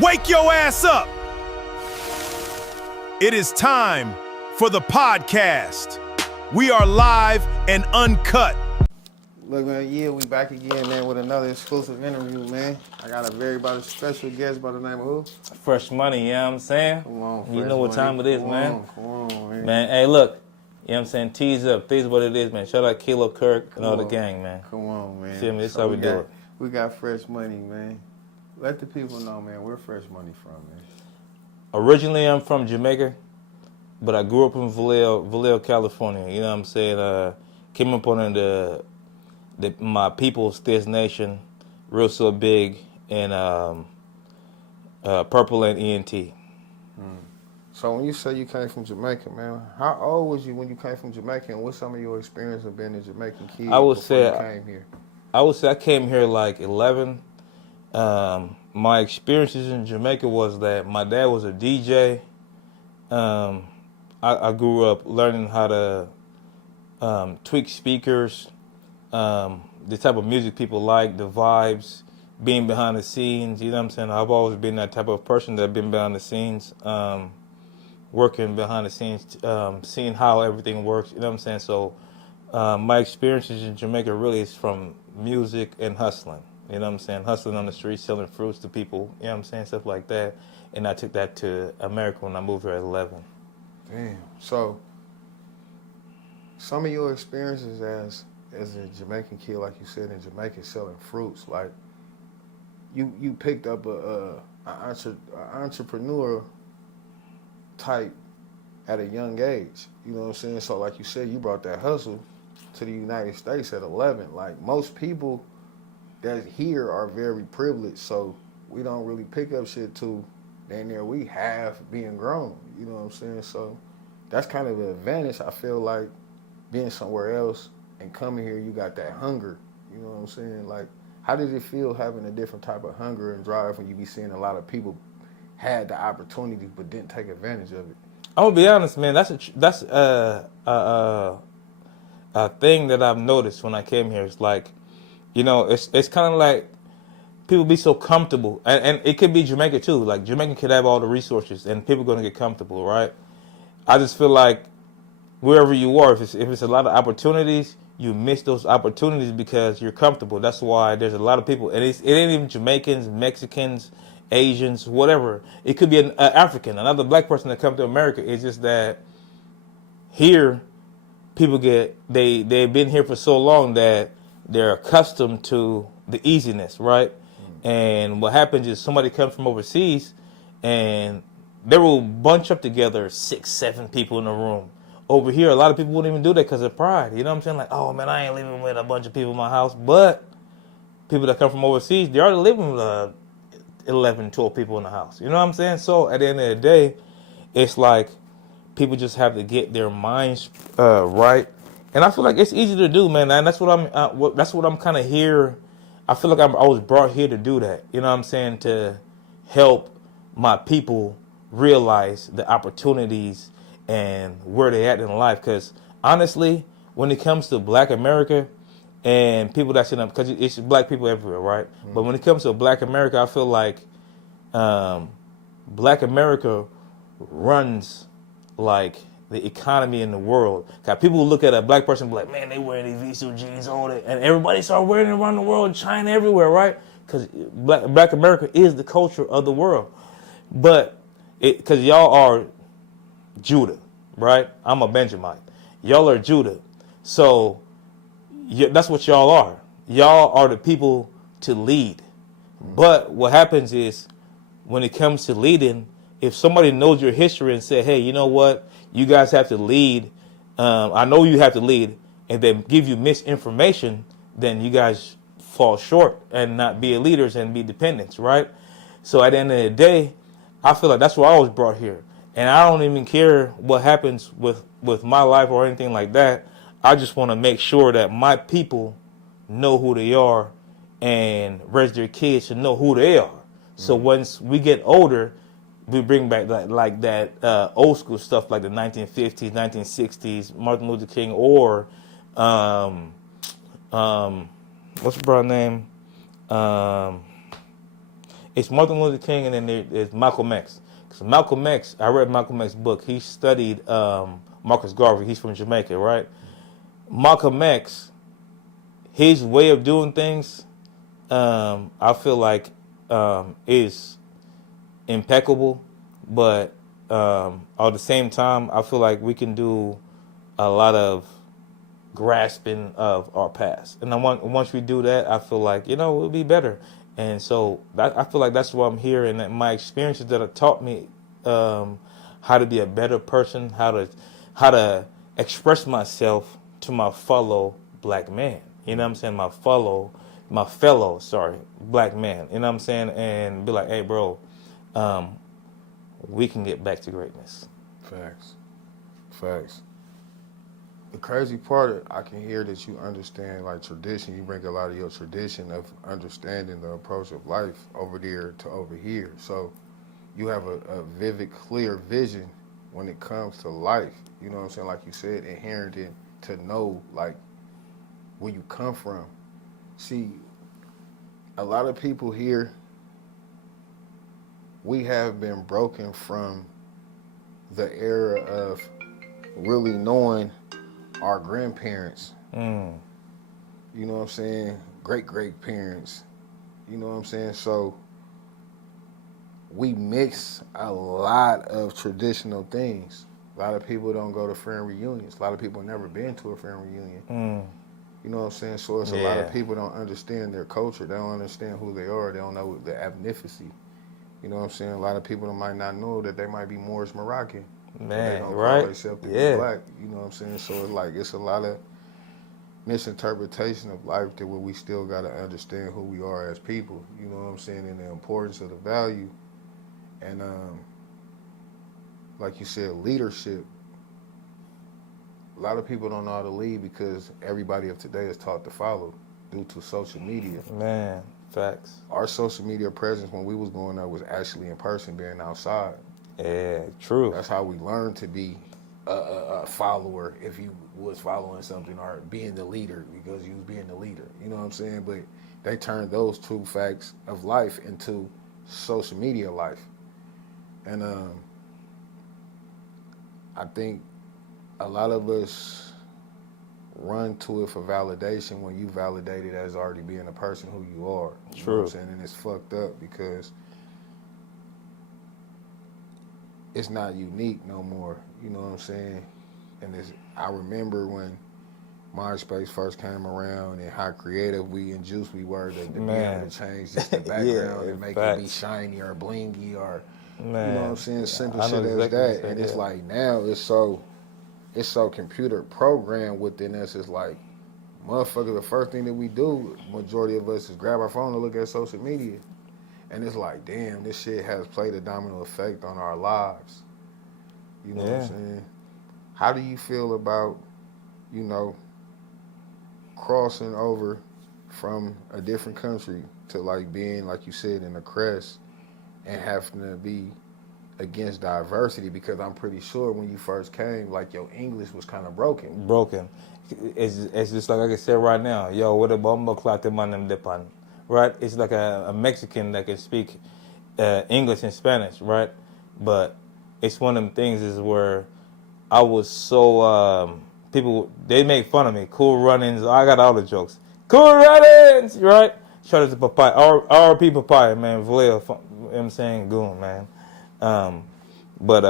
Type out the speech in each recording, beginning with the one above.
Wake your ass up! It is time for the podcast. We are live and uncut. Look, man, yeah, we back again, man, with another exclusive interview, man. I got a very special guest by the name of who? Fresh Money, you know what I'm saying? Come on, you know what time it is, man. Come on, man. Man, hey, look, you know what I'm saying? Tease up. Tease what it is, man. Shout out Kilo Kirk and all the gang, man. Come on, man. Feel me? This is how we do it. We got Fresh Money, man. Let the people know, man, where Fresh Money from, man. Originally, I'm from Jamaica, but I grew up in Vallejo, California. You know what I'm saying? Came up on my people's destination, real so big, and Purple and ENT. So when you say you came from Jamaica, man, how old was you when you came from Jamaica, and what's some of your experience of being a Jamaican kid before you came here? I would say I came here like 11. My experiences in Jamaica was that my dad was a DJ. I grew up learning how to tweak speakers, the type of music people like, the vibes, being behind the scenes. You know what I'm saying? I've always been that type of person that's been behind the scenes, working behind the scenes, seeing how everything works. You know what I'm saying? So my experiences in Jamaica really is from music and hustling. You know what I'm saying? Hustling on the streets, selling fruits to people. You know what I'm saying? Stuff like that. And I took that to America when I moved here at 11. Damn. So some of your experiences as a Jamaican kid, like you said, in Jamaica selling fruits, like you picked up a entrepreneur type at a young age. You know what I'm saying? So like you said, you brought that hustle to the United States at 11. Like most people that here are very privileged, so we don't really pick up shit to damn near we have being grown. You know what I'm saying? So that's kind of an advantage. I feel like being somewhere else and coming here, you got that hunger. You know what I'm saying? Like, how did it feel having a different type of hunger and drive when you be seeing a lot of people had the opportunity but didn't take advantage of it? I'm gonna be honest, man. That's a thing that I've noticed when I came here. It's like, you know, it's kind of like people be so comfortable, and it could be Jamaica too. Like Jamaica could have all the resources, and people gonna get comfortable, right? I just feel like wherever you are, if it's a lot of opportunities, you miss those opportunities because you're comfortable. That's why there's a lot of people, and it ain't even Jamaicans, Mexicans, Asians, whatever. It could be an African, another black person that come to America. It's just that here, people they've been here for so long that they're accustomed to the easiness, right? And what happens is somebody comes from overseas and they will bunch up together 6, 7 people in a room. Over here, a lot of people wouldn't even do that because of pride. You know what I'm saying? Like, oh man, I ain't living with a bunch of people in my house. But people that come from overseas, they're already living with 11, 12 people in the house. You know what I'm saying? So at the end of the day, it's like people just have to get their minds right. And I feel like it's easy to do, man. And that's what I'm kind of here. I feel like I was brought here to do that. You know what I'm saying? To help my people realize the opportunities and where they at in life. Because honestly, when it comes to Black America and people that's in them, because it's black people everywhere, right? Mm-hmm. But when it comes to Black America, I feel like Black America runs like the economy in the world. Cause people look at a black person and be like, man, they wearing these Visa jeans, all that, and everybody start wearing it around the world, China, everywhere, right? Because Black America is the culture of the world. But because y'all are Judah, right? I'm a Benjamite. Y'all are Judah. So that's what y'all are. Y'all are the people to lead. But what happens is when it comes to leading, if somebody knows your history and say, hey, you know what? You guys have to lead. I know you have to lead, and then give you misinformation, then you guys fall short and not be leaders and be dependents, right? So at the end of the day, I feel like that's why I was brought here. And I don't even care what happens with my life or anything like that. I just want to make sure that my people know who they are and raise their kids to know who they are. So once we get older, we bring back like that old school stuff like the 1950s, 1960s, Martin Luther King, or what's the brother name? It's Martin Luther King, and then there's Malcolm X. Because Malcolm X, I read Malcolm X's book. He studied Marcus Garvey. He's from Jamaica, right? Malcolm X, his way of doing things, I feel like is impeccable, but at the same time, I feel like we can do a lot of grasping of our past, and once we do that, I feel like it'll be better. And so I feel like that's why I'm here, and that my experiences that have taught me how to be a better person, how to express myself to my fellow black man. You know what I'm saying? My fellow black man. You know what I'm saying? And be like, hey, bro, we can get back to greatness. Facts. The crazy part, I can hear that you understand like tradition. You bring a lot of your tradition of understanding the approach of life over there to over here. So you have a vivid, clear vision when it comes to life. You know what I'm saying? Like you said, inherited to know like where you come from. See, a lot of people here, we have been broken from the era of really knowing our grandparents. You know what I'm saying? Great parents. You know what I'm saying? So we mix a lot of traditional things. A lot of people don't go to friend reunions. A lot of people never been to a friend reunion. You know what I'm saying? So it's a lot of people don't understand their culture. They don't understand who they are. They don't know the ethnicity. You know what I'm saying? A lot of people might not know that they might be Moorish Moroccan. Man, they don't right? call themselves to be black. You know what I'm saying? So it's a lot of misinterpretation of life that where we still got to understand who we are as people. You know what I'm saying? And the importance of the value. And like you said, leadership. A lot of people don't know how to lead because everybody of today is taught to follow due to social media. Man, facts. Our social media presence when we was growing up was actually in person, being outside. Yeah, true. That's how we learned to be a follower if you was following something, or being the leader because you was being the leader. You know what I'm saying? But they turned those two facts of life into social media life. And I think a lot of us run to it for validation when you validated as already being a person who you are. You know what I'm saying? And it's fucked up because it's not unique no more. You know what I'm saying? And I remember when MySpace first came around and how creative we and juice we were to be able to change just the background and make it be shiny or blingy or, you know what I'm saying? Simple shit as that. And it's like now it's so computer programmed within us. It's like, motherfucker, the first thing that we do, majority of us, is grab our phone and look at social media. And it's like, damn, this shit has played a domino effect on our lives. You know what I'm saying? How do you feel about, crossing over from a different country to like being, like you said, in a crest and having to be against diversity? Because I'm pretty sure when you first came, like your English was kind of broken. It's just like I said right now. Yo, what a bomba clock the man depan. Right? It's like a Mexican that can speak English and Spanish, right? But it's one of them things is where I was so people, they make fun of me. Cool runnings. I got all the jokes. Cool runnings, right? Shout out to Papaya. RP Papaya, man. Vallejo, you know what I'm saying? Goon, man. But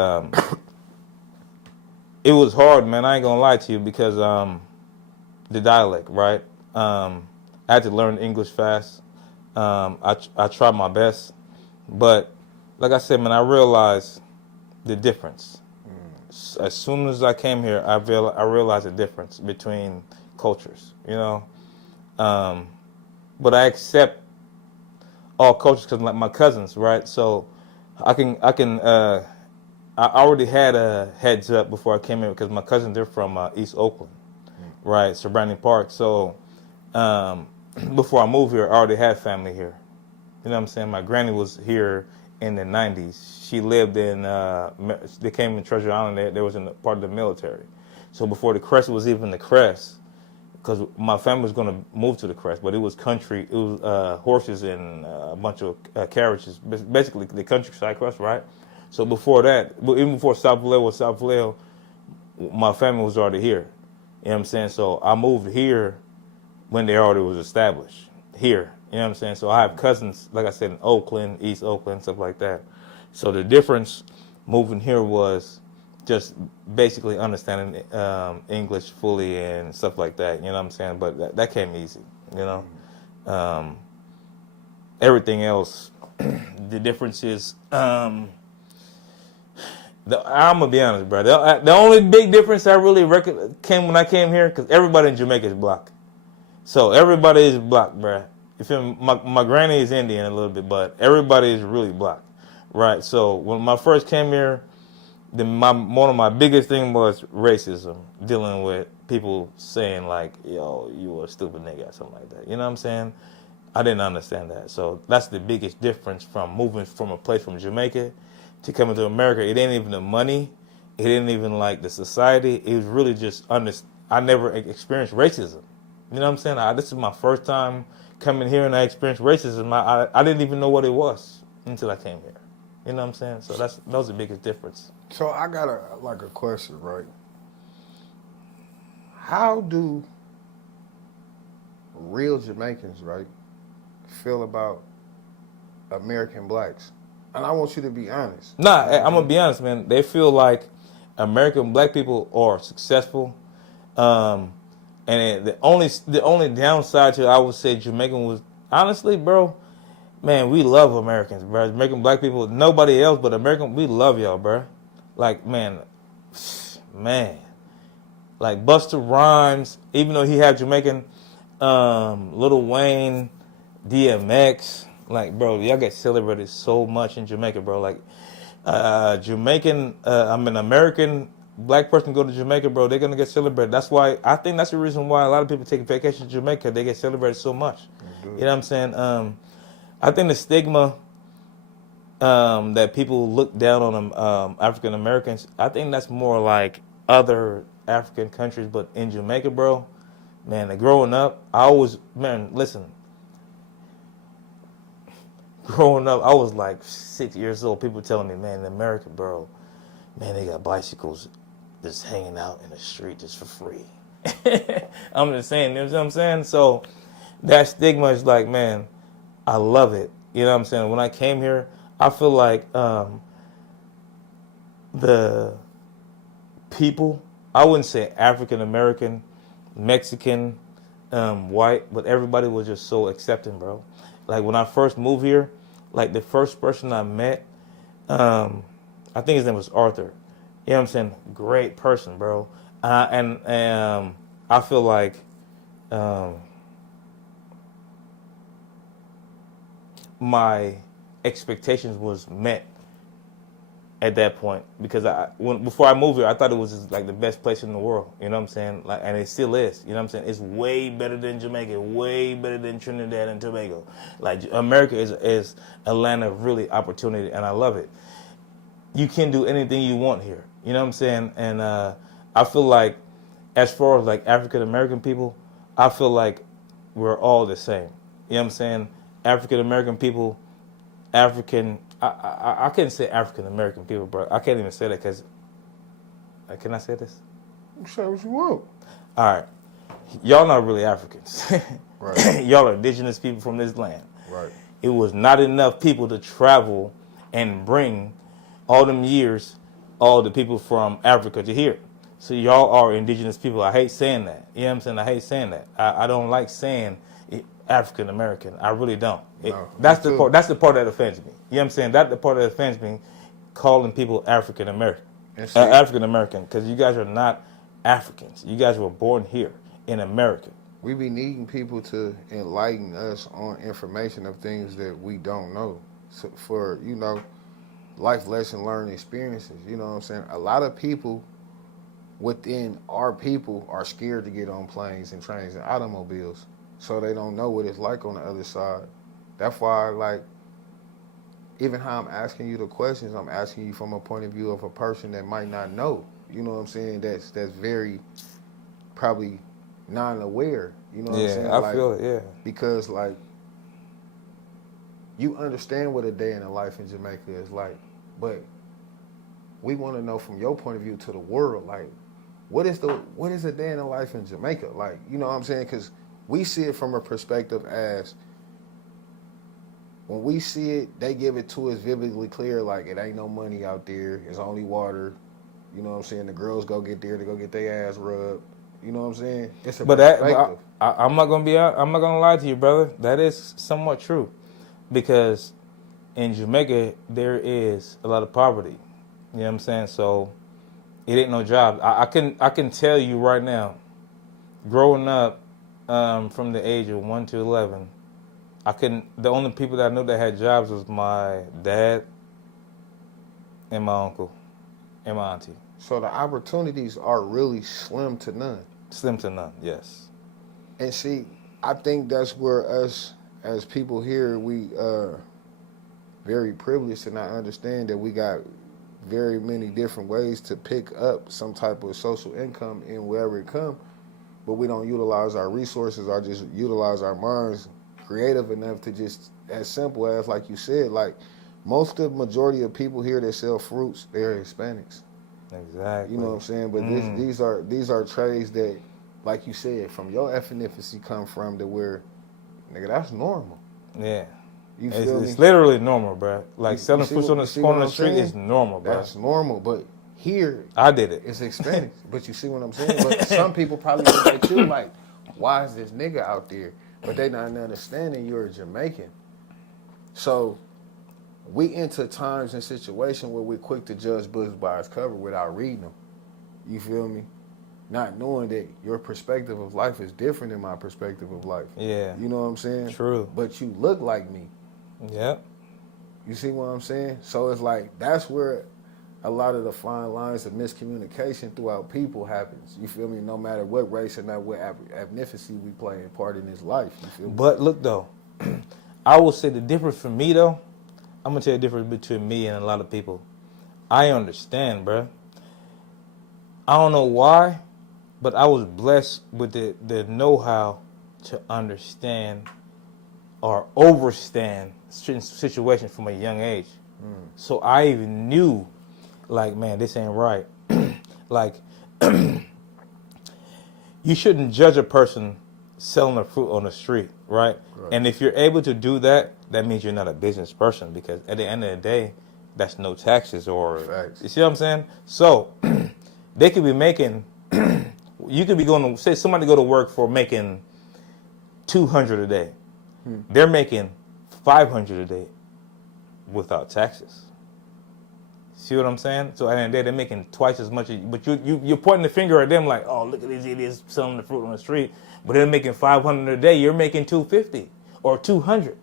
it was hard, man. I ain't gonna lie to you because the dialect, right? I had to learn English fast. I tried my best, but like I said, man, I realized the difference. As soon as I came here, I realized the difference between cultures, but I accept all cultures because like my cousins, right? So I already had a heads up before I came here because my cousins, they're from East Oakland, right? Surrounding Park. So before I moved here, I already had family here. You know what I'm saying? My granny was here in the 90s. She lived in, they came in Treasure Island. They was in part of the military. So before the crest was even the crest, because my family was going to move to the Crest, but it was country. It was horses and a bunch of carriages, basically the countryside Crest, right? So before that, even before South Vallejo was South Vallejo, my family was already here. You know what I'm saying? So I moved here when they already was established here. You know what I'm saying? So I have cousins, like I said, in Oakland, East Oakland, stuff like that. So the difference moving here was just basically understanding English fully and stuff like that. You know what I'm saying? But that came easy, you know? Everything else, the difference is, I'm going to be honest, bro. The only big difference I really came when I came here, because everybody in Jamaica is black. So everybody is black, bro. You feel me? My granny is Indian a little bit, but everybody is really black, right? So when I first came here, one of my biggest thing was racism, dealing with people saying like, yo, you a stupid nigga or something like that. You know what I'm saying? I didn't understand that. So that's the biggest difference from moving from a place from Jamaica to coming to America. It ain't even the money. It ain't even like the society. It was really just, I never experienced racism. You know what I'm saying? This is my first time coming here and I experienced racism. I didn't even know what it was until I came here. You know what I'm saying? So that was the biggest difference. So I got a question, right? How do real Jamaicans, right, feel about American blacks? And I want you to be honest. Nah, I'm gonna be honest, man. They feel like American black people are successful, and the only downside to it, I would say Jamaican was honestly, bro. Man, we love Americans, bro. Jamaican black people, nobody else but American. We love y'all, bro. Like, man, like Busta Rhymes, even though he had Jamaican, Lil Wayne, DMX. Like, bro, y'all get celebrated so much in Jamaica, bro. Like, Jamaican, American black person go to Jamaica, bro, they're going to get celebrated. That's why, I think that's the reason why a lot of people take vacation to Jamaica. They get celebrated so much. You know what I'm saying? I think the stigma that people look down on African Americans, I think that's more like other African countries, but in Jamaica, bro, man, growing up, growing up, I was like 6 years old. People telling me, man, in America, bro, man, they got bicycles just hanging out in the street just for free. I'm just saying, you know what I'm saying? So that stigma is like, man, I love it. You know what I'm saying? When I came here, I feel like the people, I wouldn't say African American, Mexican, white, but everybody was just so accepting, bro. Like when I first moved here, like the first person I met, I think his name was Arthur. You know what I'm saying? Great person, bro. And I feel like my expectations was met at that point, because before I moved here, I thought it was just like the best place in the world. You know what I'm saying? Like, and it still is. You know what I'm saying? It's way better than Jamaica, way better than Trinidad and Tobago. Like, America is a land of really opportunity, and I love it. You can do anything you want here. You know what I'm saying? And I feel like, as far as like African American people, I feel like we're all the same. You know what I'm saying? African American people, I can't say African American people, bro. I can't even say that because, can I say this? Say what you want. All right. Y'all not really Africans. Right. Y'all are indigenous people from this land. Right. It was not enough people to travel and bring all them years, all the people from Africa to here. So y'all are indigenous people. I hate saying that. You know what I'm saying? I hate saying that. I don't like saying African American. I really don't. That's the part that offends me. You know what I'm saying? That's the part that offends me, calling people African American. African American, because you guys are not Africans. You guys were born here in America. We be needing people to enlighten us on information of things that we don't know. So for, life lesson learning experiences. You know what I'm saying? A lot of people within our people are scared to get on planes and trains and automobiles, so they don't know what it's like on the other side. That's why, like, even how I'm asking you the questions, I'm asking you from a point of view of a person that might not know. You know what I'm saying? That's very probably non-aware. You know what I'm saying? Yeah, I Like, feel it. Yeah. because like you understand what a day in the life in Jamaica is like, but we want to know from your point of view to the world, like, what is a day in the life in Jamaica? Like, you know what I'm saying? Because we see it from a perspective as when we see it, they give it to us vividly clear, like it ain't no money out there, it's only water. You know what I'm saying? The girls go get there to go get their ass rubbed. You know what I'm saying? It's a perspective. I'm not gonna be out. I'm not gonna lie to you, brother. That is somewhat true, because in Jamaica there is a lot of poverty. You know what I'm saying? So it ain't no job. I can tell you right now, growing up from the age of 1 to 11, the only people that I knew that had jobs was my dad and my uncle and my auntie. So the opportunities are really slim to none. Slim to none, yes. And see, I think that's where us as people here, we very privileged to not understand that we got very many different ways to pick up some type of social income in wherever it come, but we don't utilize our resources or just utilize our minds creative enough to just, as simple as, like you said, like most of the majority of people here that sell fruits, they're Hispanics. Exactly. You know what I'm saying? But these are trades that, like you said, from your ethnicity come from to where, nigga, that's normal. Yeah. You feel me? It's literally normal, bro. Like selling fruits on the corner of the street saying? is normal, bro. That's normal, but here I did it. it's Hispanics. But you see what I'm saying? But some people probably look at you like, why is this nigga out there? But they not understanding you're a Jamaican. So we enter times and situations where we're quick to judge books by its cover without reading them. You feel me? Not knowing that your perspective of life is different than my perspective of life. Yeah. You know what I'm saying? True. But you look like me. Yep. You see what I'm saying? So it's like, that's where a lot of the fine lines of miscommunication throughout people happens. You feel me? No matter what race or not what ethnicity we play a part in this life. You feel me? But look, though, I will say the difference for me, though, I'm going to tell you the difference between me and a lot of people. I understand, bro. I don't know why, but I was blessed with the know-how to understand or overstand certain situations from a young age. So I even knew, like, man, this ain't right. Like, you shouldn't judge a person selling a fruit on the street, right? And if you're able to do that, that means you're not a business person, because at the end of the day, that's no taxes or... Facts. You see what I'm saying? So they could be making... you could be going to... Say somebody go to work for making $200 a day. They're making $500 a day without taxes. See what I'm saying? So at the end of the day, they're making twice as much. But you're pointing the finger at them like, oh, look at these idiots selling the fruit on the street. But they're making $500 a day. You're making $250 or $200.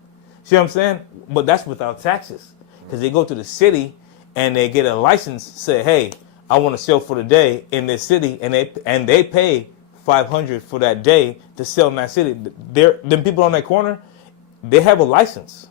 See what I'm saying? But that's without taxes, because they go to the city and they get a license. Say, hey, I want to sell for the day in this city, and they pay $500 for that day to sell in that city. Them people on that corner, they have a license.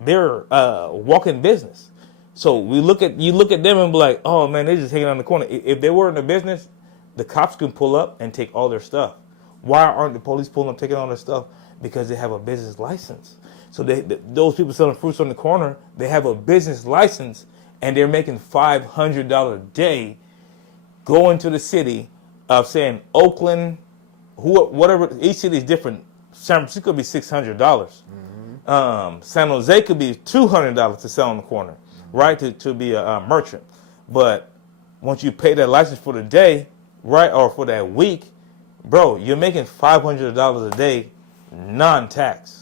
They're walking business. So you look at them and be like, oh man, they're just hanging on the corner. If they were in the business, the cops can pull up and take all their stuff. Why aren't the police pulling up, taking all their stuff? Because they have a business license. So those people selling fruits on the corner, they have a business license, and they're making $500 a day going to the city of, saying, Oakland, whatever, each city is different. San Francisco could be $600. San Jose could be $200 to sell on the corner, right, to be a merchant. But once you pay that license for the day, right, or for that week, bro, you're making $500 a day non-tax.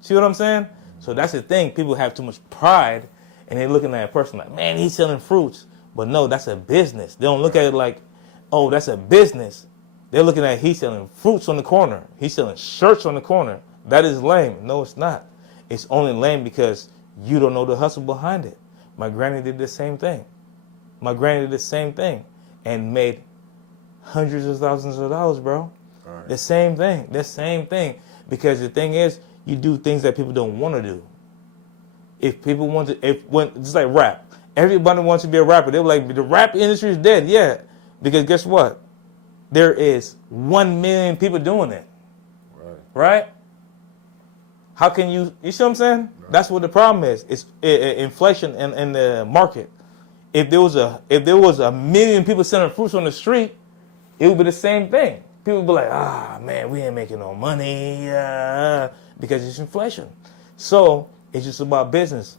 See what I'm saying? So that's the thing. People have too much pride, and they're looking at a person like, man, he's selling fruits. But no, that's a business. They don't look at it like, oh, that's a business. They're looking at, he's selling fruits on the corner. He's selling shirts on the corner. That is lame. No, it's not. It's only lame because you don't know the hustle behind it. My granny did the same thing. And made hundreds of thousands of dollars, bro. Right. The same thing. Because the thing is, you do things that people don't want to do. If people want to, just like rap. Everybody wants to be a rapper. They're like, the rap industry is dead. Yeah. Because guess what? there is 1 million people doing it. Right? How can you see what I'm saying? Right. That's what the problem is. It's inflation in the market. If there was a million people selling fruits on the street, it would be the same thing. People would be like, man, we ain't making no money because it's inflation. So it's just about business.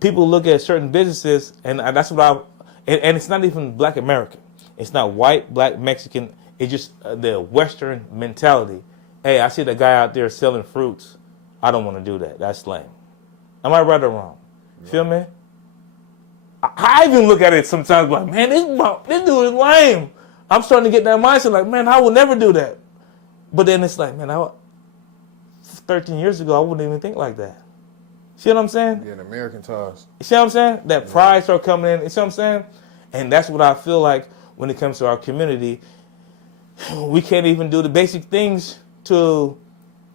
People look at certain businesses, and that's what and it's not even Black American. It's not white, Black, Mexican. It's just the Western mentality. Hey, I see the guy out there selling fruits. I don't want to do that. That's lame. Am I right or wrong? Yeah. Feel me? I even look at it sometimes like, man, this dude is lame. I'm starting to get that mindset like, man, I will never do that. But then it's like, man, 13 years ago, I wouldn't even think like that. See what I'm saying? Yeah, the American ties. You see what I'm saying? That pride start coming in. You see what I'm saying? And that's what I feel like when it comes to our community. We can't even do the basic things to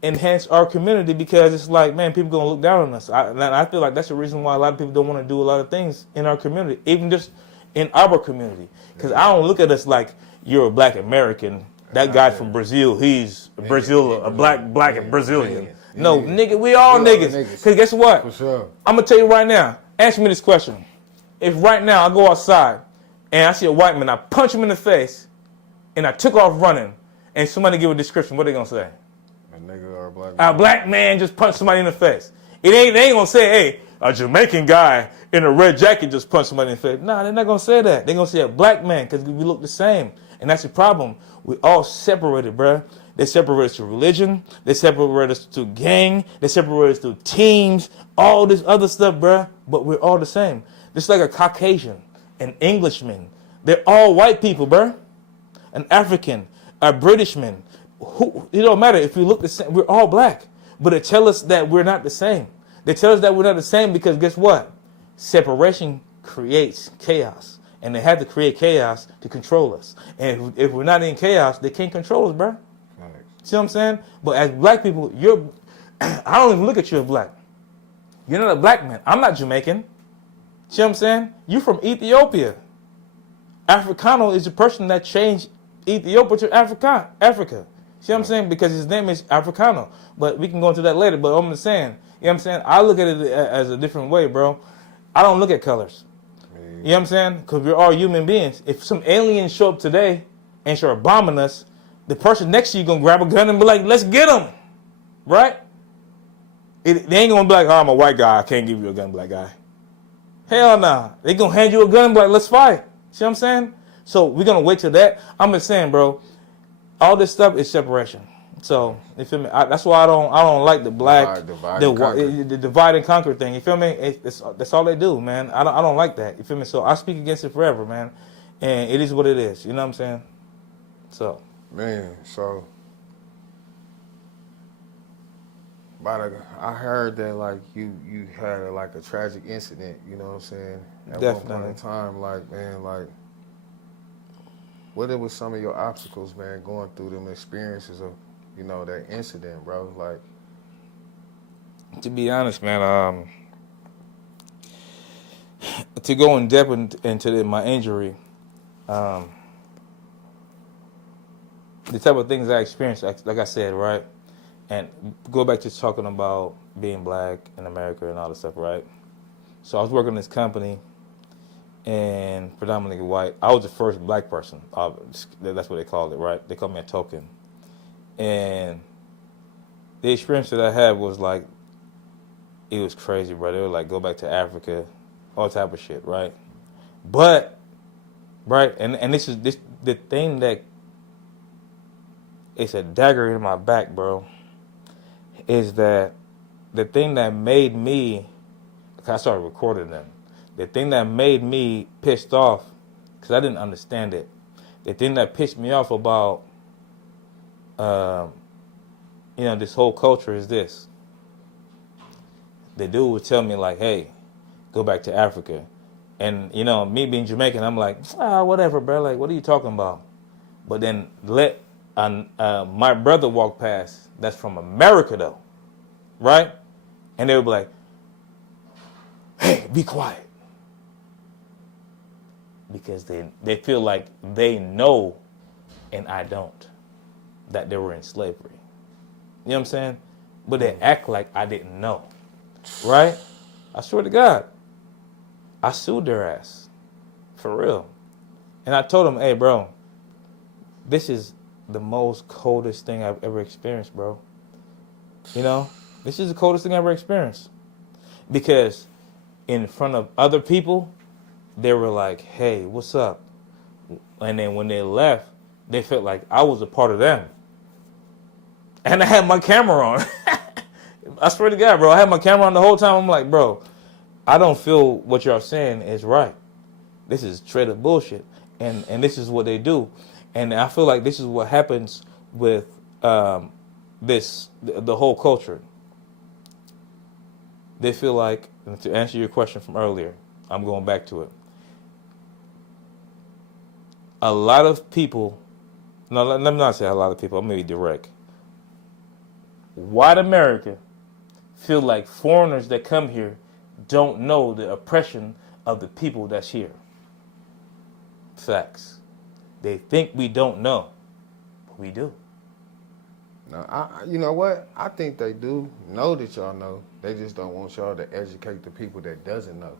enhance our community because it's like, man, people going to look down on us. I feel like that's the reason why a lot of people don't want to do a lot of things in our community, even just in our community. Because I don't look at us like you're a Black American. That guy from Brazil, he's a black and Brazilian. No, nigga, we all niggas. Because guess what? For sure. I'm going to tell you right now. Answer me this question. If right now I go outside and I see a white man, I punch him in the face, and I took off running, and somebody give a description, what are they going to say? A nigga or a black man. A black man just punched somebody in the face. They ain't going to say, hey, a Jamaican guy in a red jacket just punched somebody in the face. Nah, they're not going to say that. They're going to say a black man because we look the same. And that's the problem. We all separated, bruh. They separate us to religion. They separate us to gang. They separate us to teams. All this other stuff, bruh. But we're all the same. Just like a Caucasian, an Englishman. They're all white people, bruh. An African, a Britishman. It don't matter. If we look the same, we're all black. But they tell us that we're not the same. They tell us that we're not the same because guess what? Separation creates chaos. And they have to create chaos to control us. And if we're not in chaos, they can't control us, bruh. See what I'm saying? But as black people, I don't even look at you as black. You're not a black man. I'm not Jamaican. See what I'm saying? You're from Ethiopia. Africano is the person that changed Ethiopia to Africa. See what I'm saying? Because his name is Africano. But we can go into that later. But I'm just saying, you know what I'm saying? I look at it as a different way, bro. I don't look at colors. You know what I'm saying? Because we're all human beings. If some aliens show up today and start bombing us, the person next to you going to grab a gun and be like, let's get him. Right? They ain't going to be like, oh, I'm a white guy. I can't give you a gun, black guy. Hell nah. They going to hand you a gun and be like, let's fight. See what I'm saying? So we're going to wait till that. I'm just saying, bro, all this stuff is separation. So, you feel me? That's why I don't like the black, the divide and conquer thing. You feel me? That's all they do, man. I don't like that. You feel me? So I speak against it forever, man. And it is what it is. You know what I'm saying? So. Man, so I heard that like you had a tragic incident, you know what I'm saying? At Definitely. one point in time, like, man, like what was some of your obstacles, man, going through them experiences of, you know, that incident, bro? Like, to be honest, man, to go in depth into my injury, the type of things I experienced, like I said, right? And go back to talking about being black in America and all this stuff, right? So I was working in this company, and predominantly white. I was the first black person. That's what they called it, right? They called me a token. And the experience that I had was like, it was crazy, bro. They were like, go back to Africa, all type of shit, right? But, right, and this the thing that, it's a dagger in my back, bro, is that the thing that made me, because I started recording them, the thing that made me pissed off, because I didn't understand it, the thing that pissed me off about, this whole culture is this. The dude would tell me like, hey, go back to Africa. And, me being Jamaican, I'm like, whatever, bro. Like, what are you talking about? But then my brother walked past, that's from America though, right? And they would be like, hey, be quiet. Because they feel like they know and I don't, that they were in slavery. You know what I'm saying? But they act like I didn't know, right? I swear to God, I sued their ass, for real. And I told them, hey, bro, this is the most coldest thing I've ever experienced, bro. You know, this is the coldest thing I've ever experienced. Because in front of other people, they were like, hey, what's up? And then when they left, they felt like I was a part of them. And I had my camera on. I swear to God, bro, I had my camera on the whole time. I'm like, bro, I don't feel what y'all saying is right. This is straight up bullshit. And this is what they do. And I feel like this is what happens with the whole culture. They feel like, and to answer your question from earlier, I'm going back to it. A lot of people, no, let me not say a lot of people, I'm going to be direct. White America feel like foreigners that come here don't know the oppression of the people that's here. Facts. They think we don't know, but we do. No, you know what? I think they do know that y'all know. They just don't want y'all to educate the people that doesn't know.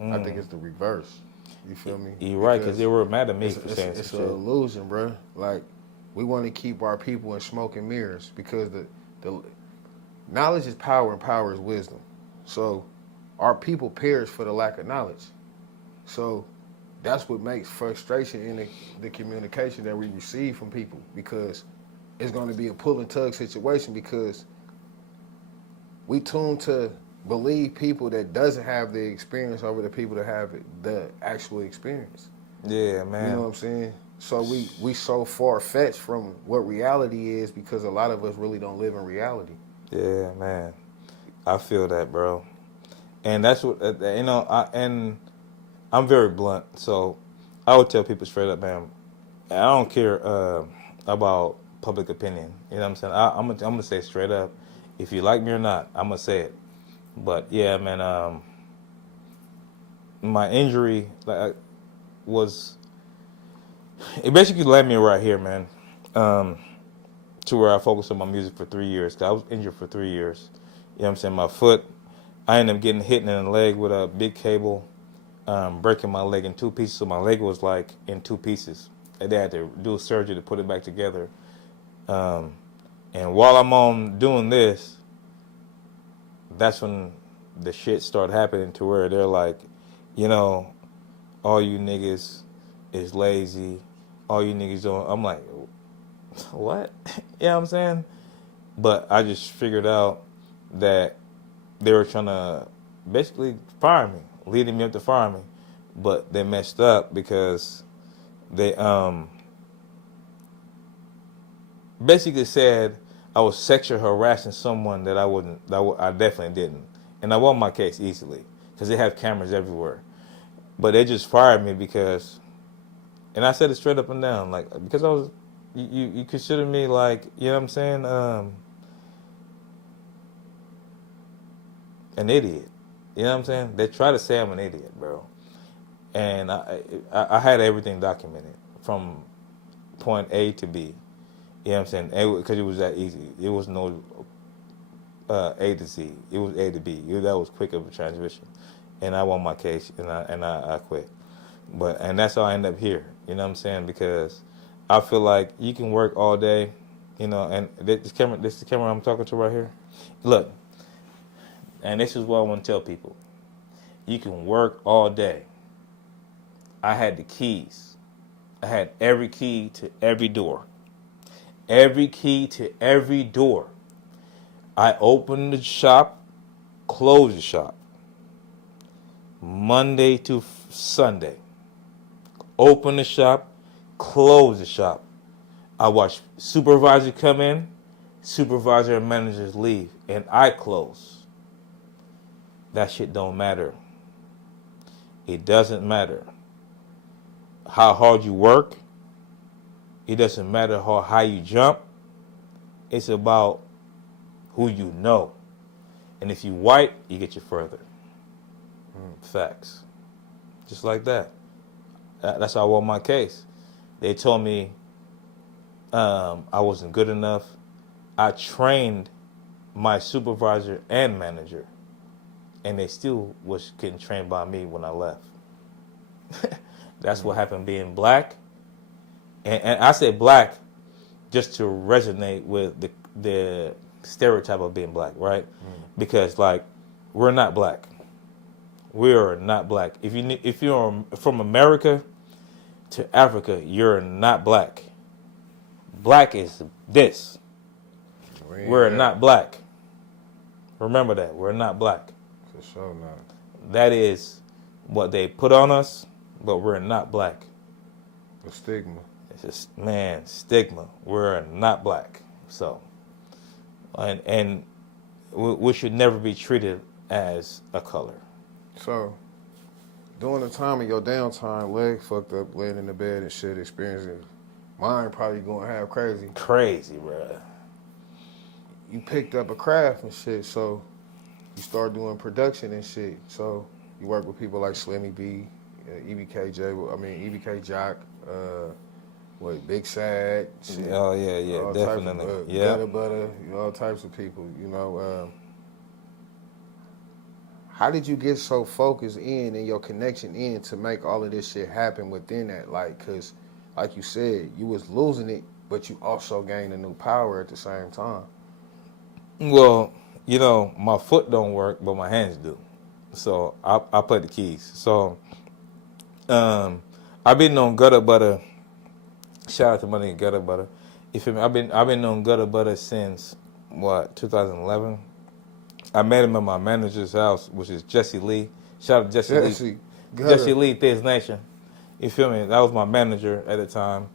I think it's the reverse. You feel me? You're right, because they were mad at me for saying it's some an shit. illusion, bro. Like, we want to keep our people in smoke and mirrors because the knowledge is power and power is wisdom. So our people perish for the lack of knowledge. So that's what makes frustration in the communication that we receive from people, because it's going to be a pull and tug situation, because we tune to believe people that doesn't have the experience over the people that have the actual experience. Yeah, man. You know what I'm saying? So we so far-fetched from what reality is because a lot of us really don't live in reality. Yeah, man. I feel that, bro. And that's what, and I'm very blunt. So I would tell people straight up, man, I don't care about public opinion. You know what I'm saying? I'm gonna say straight up, if you like me or not, I'm gonna say it. But yeah, man, my injury was, it basically led me right here, man, to where I focused on my music for 3 years. 'Cause I was injured for 3 years. You know what I'm saying? My foot, I ended up getting hit in the leg with a big cable, breaking my leg in two pieces. So my leg was like in two pieces. And they had to do a surgery to put it back together. And while I'm on doing this, that's when the shit started happening, to where they're like, you know, all you niggas is lazy. All you niggas don't. I'm like, what? You know what I'm saying? But I just figured out that they were trying to basically fire me, leading me up to fire me. But they messed up because they basically said I was sexually harassing someone that I definitely didn't. And I won my case easily because they have cameras everywhere. But they just fired me because, and I said it straight up and down, like, because I was, you consider me like, you know what I'm saying, an idiot. You know what I'm saying? They try to say I'm an idiot, bro. And I had everything documented from point A to B. You know what I'm saying? Because it was that easy. It was no A to Z. It was A to B. That was quick of a transition. And I won my case, and I quit. And that's how I end up here. You know what I'm saying? Because I feel like you can work all day, you know. And this is the camera I'm talking to right here. Look, and this is what I want to tell people: you can work all day. I had the keys. I had every key to every door. Every key to every door. I opened the shop, closed the shop. Monday to Sunday. Open the shop, close the shop. I watch supervisor come in, supervisor and managers leave, and I close. That shit don't matter. It doesn't matter how hard you work. It doesn't matter how high you jump. It's about who you know. And if you white, you get you further. Facts. Just like that. That's how I won my case. They told me I wasn't good enough. I trained my supervisor and manager, and they still was getting trained by me when I left. That's what happened being black. And I say black just to resonate with the stereotype of being black, right? Because like we're not black. We are not black. If you're from America to Africa, you're not black. Black is this. We're not black. Remember that. We're not black. For sure not. That is what they put on us, but we're not black. The stigma. It's just, man, stigma. We're not black. So, and we should never be treated as a color. So, during the time of your downtime, leg fucked up, laying in the bed and shit, experiencing, mind probably going half crazy. Crazy, bruh. You picked up a craft and shit, so you start doing production and shit. So you work with people like Slimmy B, EBK Jock, Big Sad, shit. Oh yeah, all definitely. Types of, Yeah. Gutter Butter, all types of people, you know. How did you get so focused in and your connection in to make all of this shit happen within that? Like, cause like you said, you was losing it, but you also gained a new power at the same time. Well, you know, my foot don't work, but my hands do. So I play the keys. So I've been on Gutter Butter. Shout out to my nigga Gutter Butter. You feel me? I've been on Gutter Butter since 2011. I met him at my manager's house, which is Jesse Lee. Shout out to Jesse Lee. Jesse Lee, Thiz Nation. You feel me? That was my manager at the time.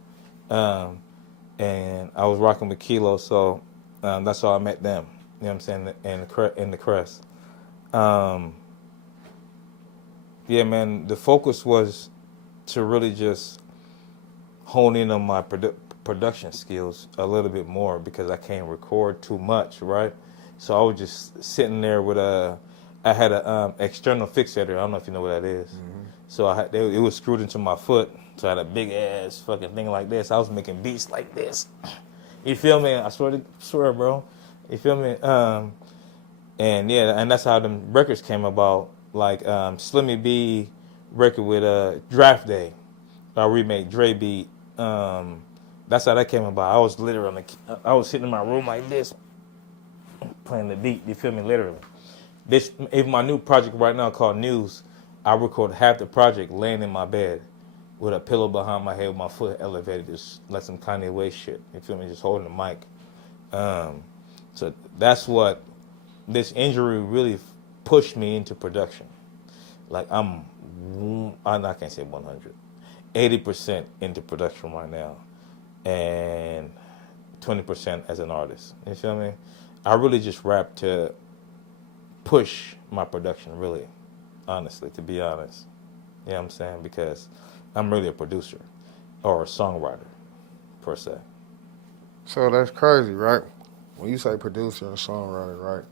And I was rocking with Kilo, so that's how I met them. You know what I'm saying? In the Crest. Yeah, man, the focus was to really just hone in on my production skills a little bit more because I can't record too much, right? So I was just sitting there with I had a external fixator. I don't know if you know what that is. Mm-hmm. So it was screwed into my foot. So I had a big ass fucking thing like this. I was making beats like this. You feel me? I swear, bro. You feel me? And yeah, and that's how them records came about. Like Slimmy B record with Draft Day. I remade Dre beat. That's how that came about. I was literally I was sitting in my room like this, playing the beat. You feel me? Literally. This is my new project right now called News. I record half the project laying in my bed with a pillow behind my head with my foot elevated, just like some Kanye West shit. You feel me? Just holding the mic. So that's what this injury really pushed me into production. Like I can't say 100, 80% into production right now, and 20% as an artist. You feel me? I really just rap to push my production, really, honestly, to be honest. You know what I'm saying? Because I'm really a producer or a songwriter, per se. So that's crazy, right? When you say producer and songwriter, right?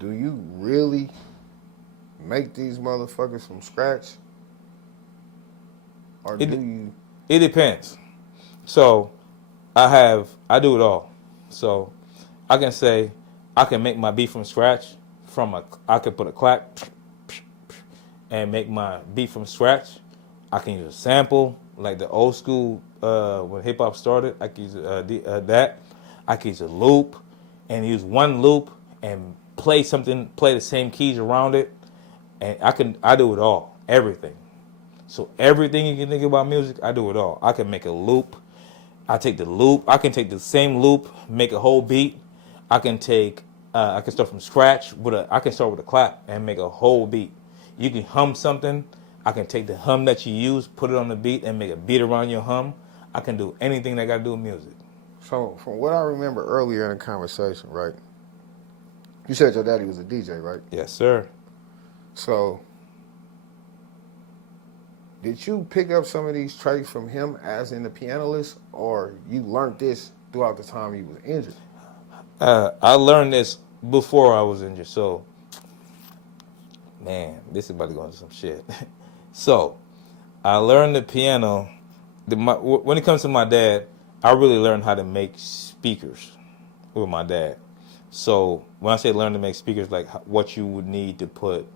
Do you really make these motherfuckers from scratch? Or do you? It depends. So I do it all. So I can say I can make my beat from scratch. I could put a clap and make my beat from scratch. I can use a sample like the old school when hip hop started. I can use that. I can use a loop and use one loop and play the same keys around it, and I do it all, everything. So everything you can think about music, I do it all. I can make a loop. I can take the same loop, make a whole beat. I can start from scratch I can start with a clap and make a whole beat. You can hum something. I can take the hum that you use, put it on the beat, and make a beat around your hum. I can do anything that got to do with music. So from what I remember earlier in the conversation, right? You said your daddy was a DJ, right? Yes, sir. So did you pick up some of these traits from him as in the pianist, or you learned this throughout the time you was injured? I learned this before I was injured. So, man, this is about to go into some shit. So, I learned the piano when it comes to my dad, I really learned how to make speakers with my dad. So when I say learn to make speakers, like what you would need to put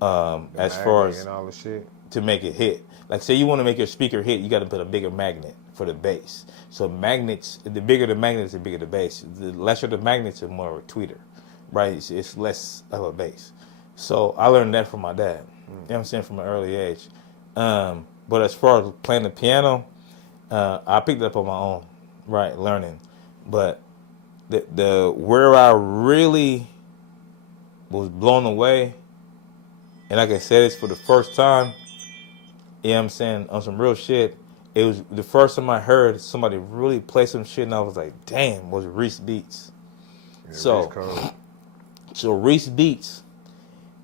as far Magnet as and all the shit. to make it hit. Like say you want to make your speaker hit, you got to put a bigger magnet for the bass. So magnets, the bigger the magnets, the bigger the bass. The lesser the magnets, the more of a tweeter, right? It's less of a bass. So I learned that from my dad. You know what I'm saying, from an early age. But as far as playing the piano, I picked it up on my own, right, learning. But the where I really was blown away, and like I said this for the first time, you know what I'm saying, on some real shit, it was the first time I heard somebody really play some shit, and I was like, damn, was Reese Beats. Yeah, So Reese Beats,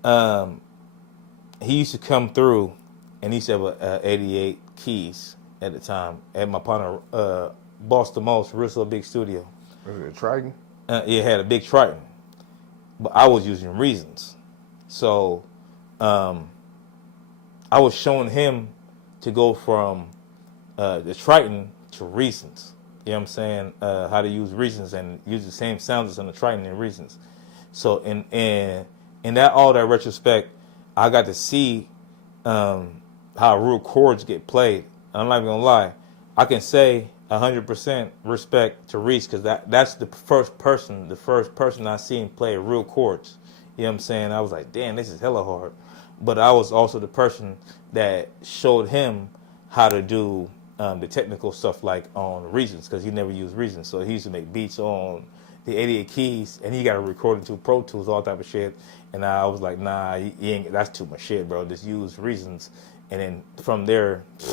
he used to come through, and he used to have 88 keys at the time at my partner, Boston Most, Russell Big Studio. Was it a Triton? It had a big Triton, but I was using Reasons. So I was showing him to go from the Triton to Reasons. You know what I'm saying? How to use Reasons and use the same sounds as on the Triton and Reasons. So in that all that retrospect, I got to see how real chords get played. I'm not even gonna lie. I can say 100% respect to Reese because that's the first person I seen play real chords. You know what I'm saying? I was like, damn, this is hella hard. But I was also the person that showed him how to do the technical stuff like on Reasons because he never used Reasons. So he used to make beats on the 88 keys and he got to record into Pro Tools, all type of shit. And I was like, nah, you ain't, that's too much shit, bro. Just use Reasons. And then from there, you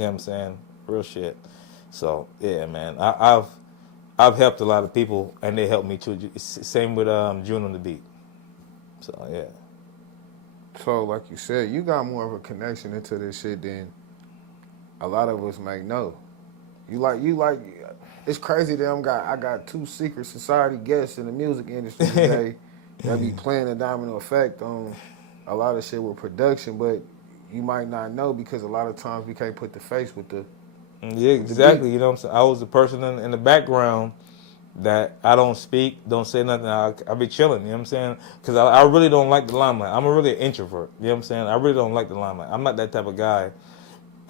know what I'm saying? Real shit. So yeah, man, I've helped a lot of people and they helped me too. Same with June on the beat. So yeah. So like you said, you got more of a connection into this shit than a lot of us may know. You like. It's crazy that I got two secret society guests in the music industry today that be playing a domino effect on a lot of shit with production, but you might not know because a lot of times we can't put the face with the. Yeah, exactly. You know what I'm saying? I was the person in the background that I don't speak, don't say nothing. I be chilling, you know what I'm saying? Because I really don't like the limelight. I'm really an introvert, you know what I'm saying? I really don't like the limelight. I'm not that type of guy.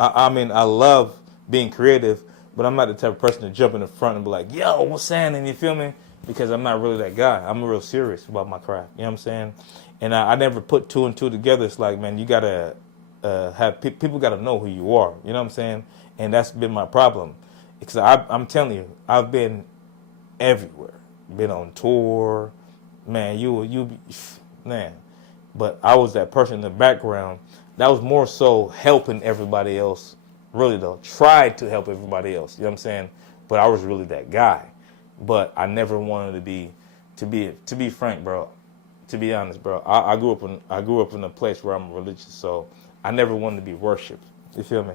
I mean, I love being creative, but I'm not the type of person to jump in the front and be like, yo, what's happening, you feel me? Because I'm not really that guy. I'm real serious about my craft, you know what I'm saying? And I never put two and two together. It's like, man, you got to have people got to know who you are, you know what I'm saying? And that's been my problem. Because I'm telling you, I've been everywhere. Been on tour, man. Man. But I was that person in the background that was more so helping everybody else. Really though, tried to help everybody else. You know what I'm saying? But I was really that guy. But I never wanted to be frank, bro. To be honest, bro. I grew up in a place where I'm religious, so I never wanted to be worshipped. You feel me?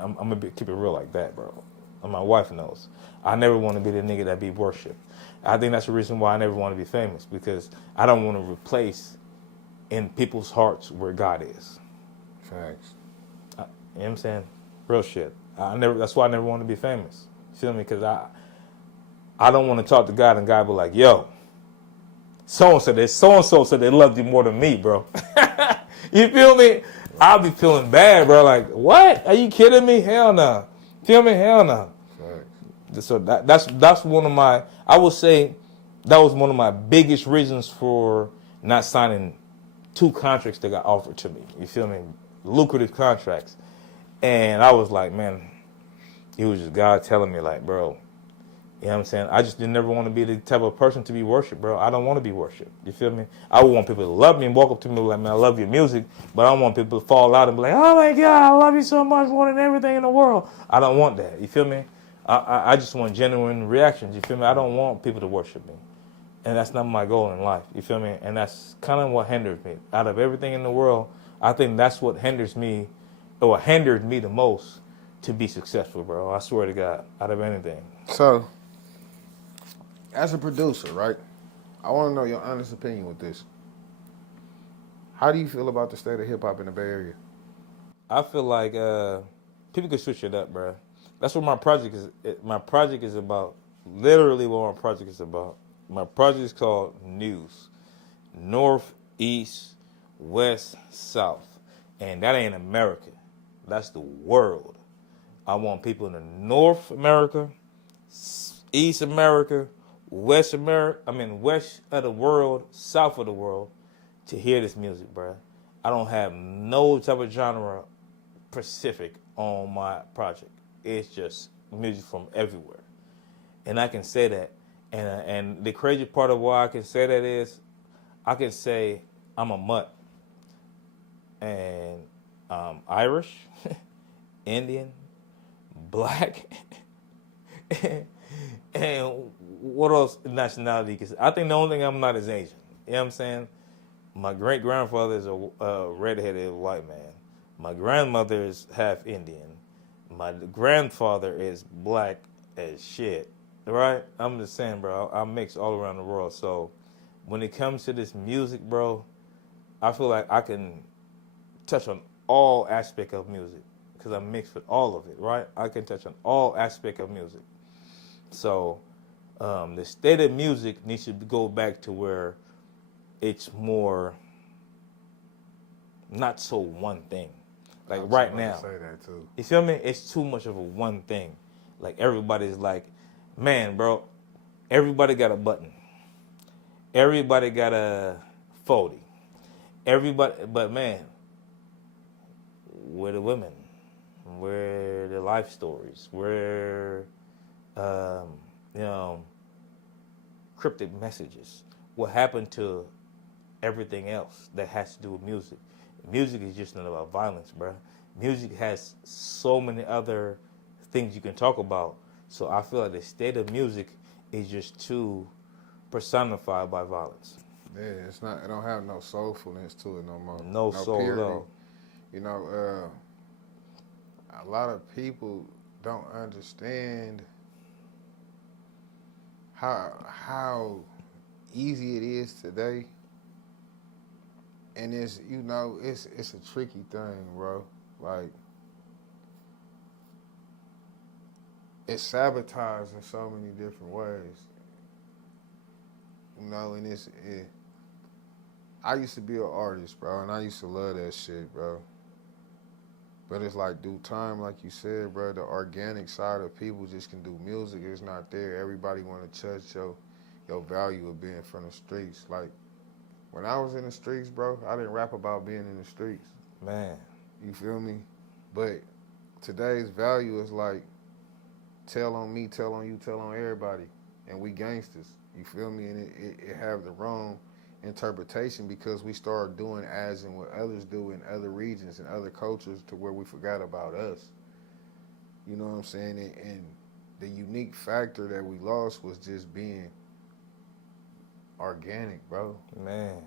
I'm gonna keep it real like that, bro. And my wife knows. I never want to be the nigga that be worshipped. I think that's the reason why I never want to be famous because I don't want to replace in people's hearts where God is. Facts. You know what I'm saying? Real shit. That's why I never want to be famous. You feel me? Because I don't want to talk to God and God be like, yo, so-and-so said they loved you more than me, bro. You feel me? I'll be feeling bad, bro. Like, what? Are you kidding me? Hell no. Feel me? Hell no. So that's one of my, I would say that was one of my biggest reasons for not signing 2 contracts that got offered to me. You feel me? Lucrative contracts. And I was like, man, it was just God telling me like, bro, you know what I'm saying? I just never want to be the type of person to be worshipped, bro. I don't want to be worshipped. You feel me? I would want people to love me and walk up to me like, man, I love your music. But I don't want people to fall out and be like, oh my God, I love you so much more than everything in the world. I don't want that. You feel me? I just want genuine reactions. You feel me? I don't want people to worship me. And that's not my goal in life. You feel me? And that's kind of what hinders me. Out of everything in the world, I think that's what hinders me or hindered me the most to be successful, bro. I swear to God, out of anything. So, as a producer, right? I want to know your honest opinion with this. How do you feel about the state of hip hop in the Bay Area? I feel like people can switch it up, bro. That's what my project is. My project is about. Literally, what my project is about. My project is called News. North, East, West, South, and that ain't America. That's the world. I want people in the North America, East America, West America. I mean, West of the world, South of the world, to hear this music, bro. I don't have no type of genre specific on my project. It's just music from everywhere, and I can say that. And the crazy part of why I can say that is, I can say I'm a mutt, and Irish, Indian, black, and what else nationality? Because I think the only thing I'm not is Asian. You know what I'm saying? My great grandfather is a redheaded white man. My grandmother is half Indian. My grandfather is black as shit. Right? I'm just saying, bro. I mix all around the world. So when it comes to this music, bro, I feel like I can touch on all aspect of music because I'm mixed with all of it, right? I can touch on all aspect of music. So the state of music needs to go back to where it's more not so one thing. Like right now, say that too. You feel me? It's too much of a one thing. Like everybody's like, man, bro, everybody got a button. Everybody got a 40. Everybody, but man, where the women? Where the life stories? Where, cryptic messages? What happened to everything else that has to do with music? Music is just not about violence, bro. Music has so many other things you can talk about. So I feel like the state of music is just too personified by violence. Yeah, it's not. It don't have no soulfulness to it no more. No soul purity. at all. You know, a lot of people don't understand how easy it is today, and it's it's a tricky thing, bro. Like it's sabotaged in so many different ways. You know, and I used to be an artist, bro, and I used to love that shit, bro. But it's like, due time, like you said, bro, the organic side of people just can do music. It's not there. Everybody want to judge your value of being from the streets. Like, when I was in the streets, bro, I didn't rap about being in the streets. Man. You feel me? But today's value is like, tell on me, tell on you, tell on everybody. And we gangsters. You feel me? And it have the wrong interpretation because we start doing as and what others do in other regions and other cultures to where we forgot about us. You know what I'm saying? And the unique factor that we lost was just being organic, bro. Man.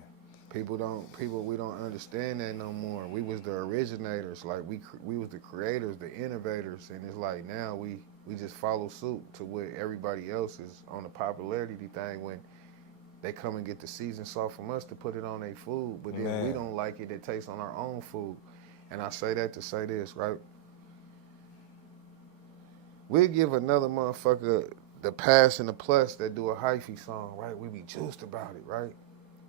We don't understand that no more. We was the originators, like we was the creators, the innovators, and it's like now we just follow suit to what everybody else is on the popularity thing when they come and get the seasoned salt from us to put it on their food, but then we don't like it tastes on our own food. And I say that to say this, right? We'll give another motherfucker the pass and the plus that do a hyphy song, right? We be juiced about it, right?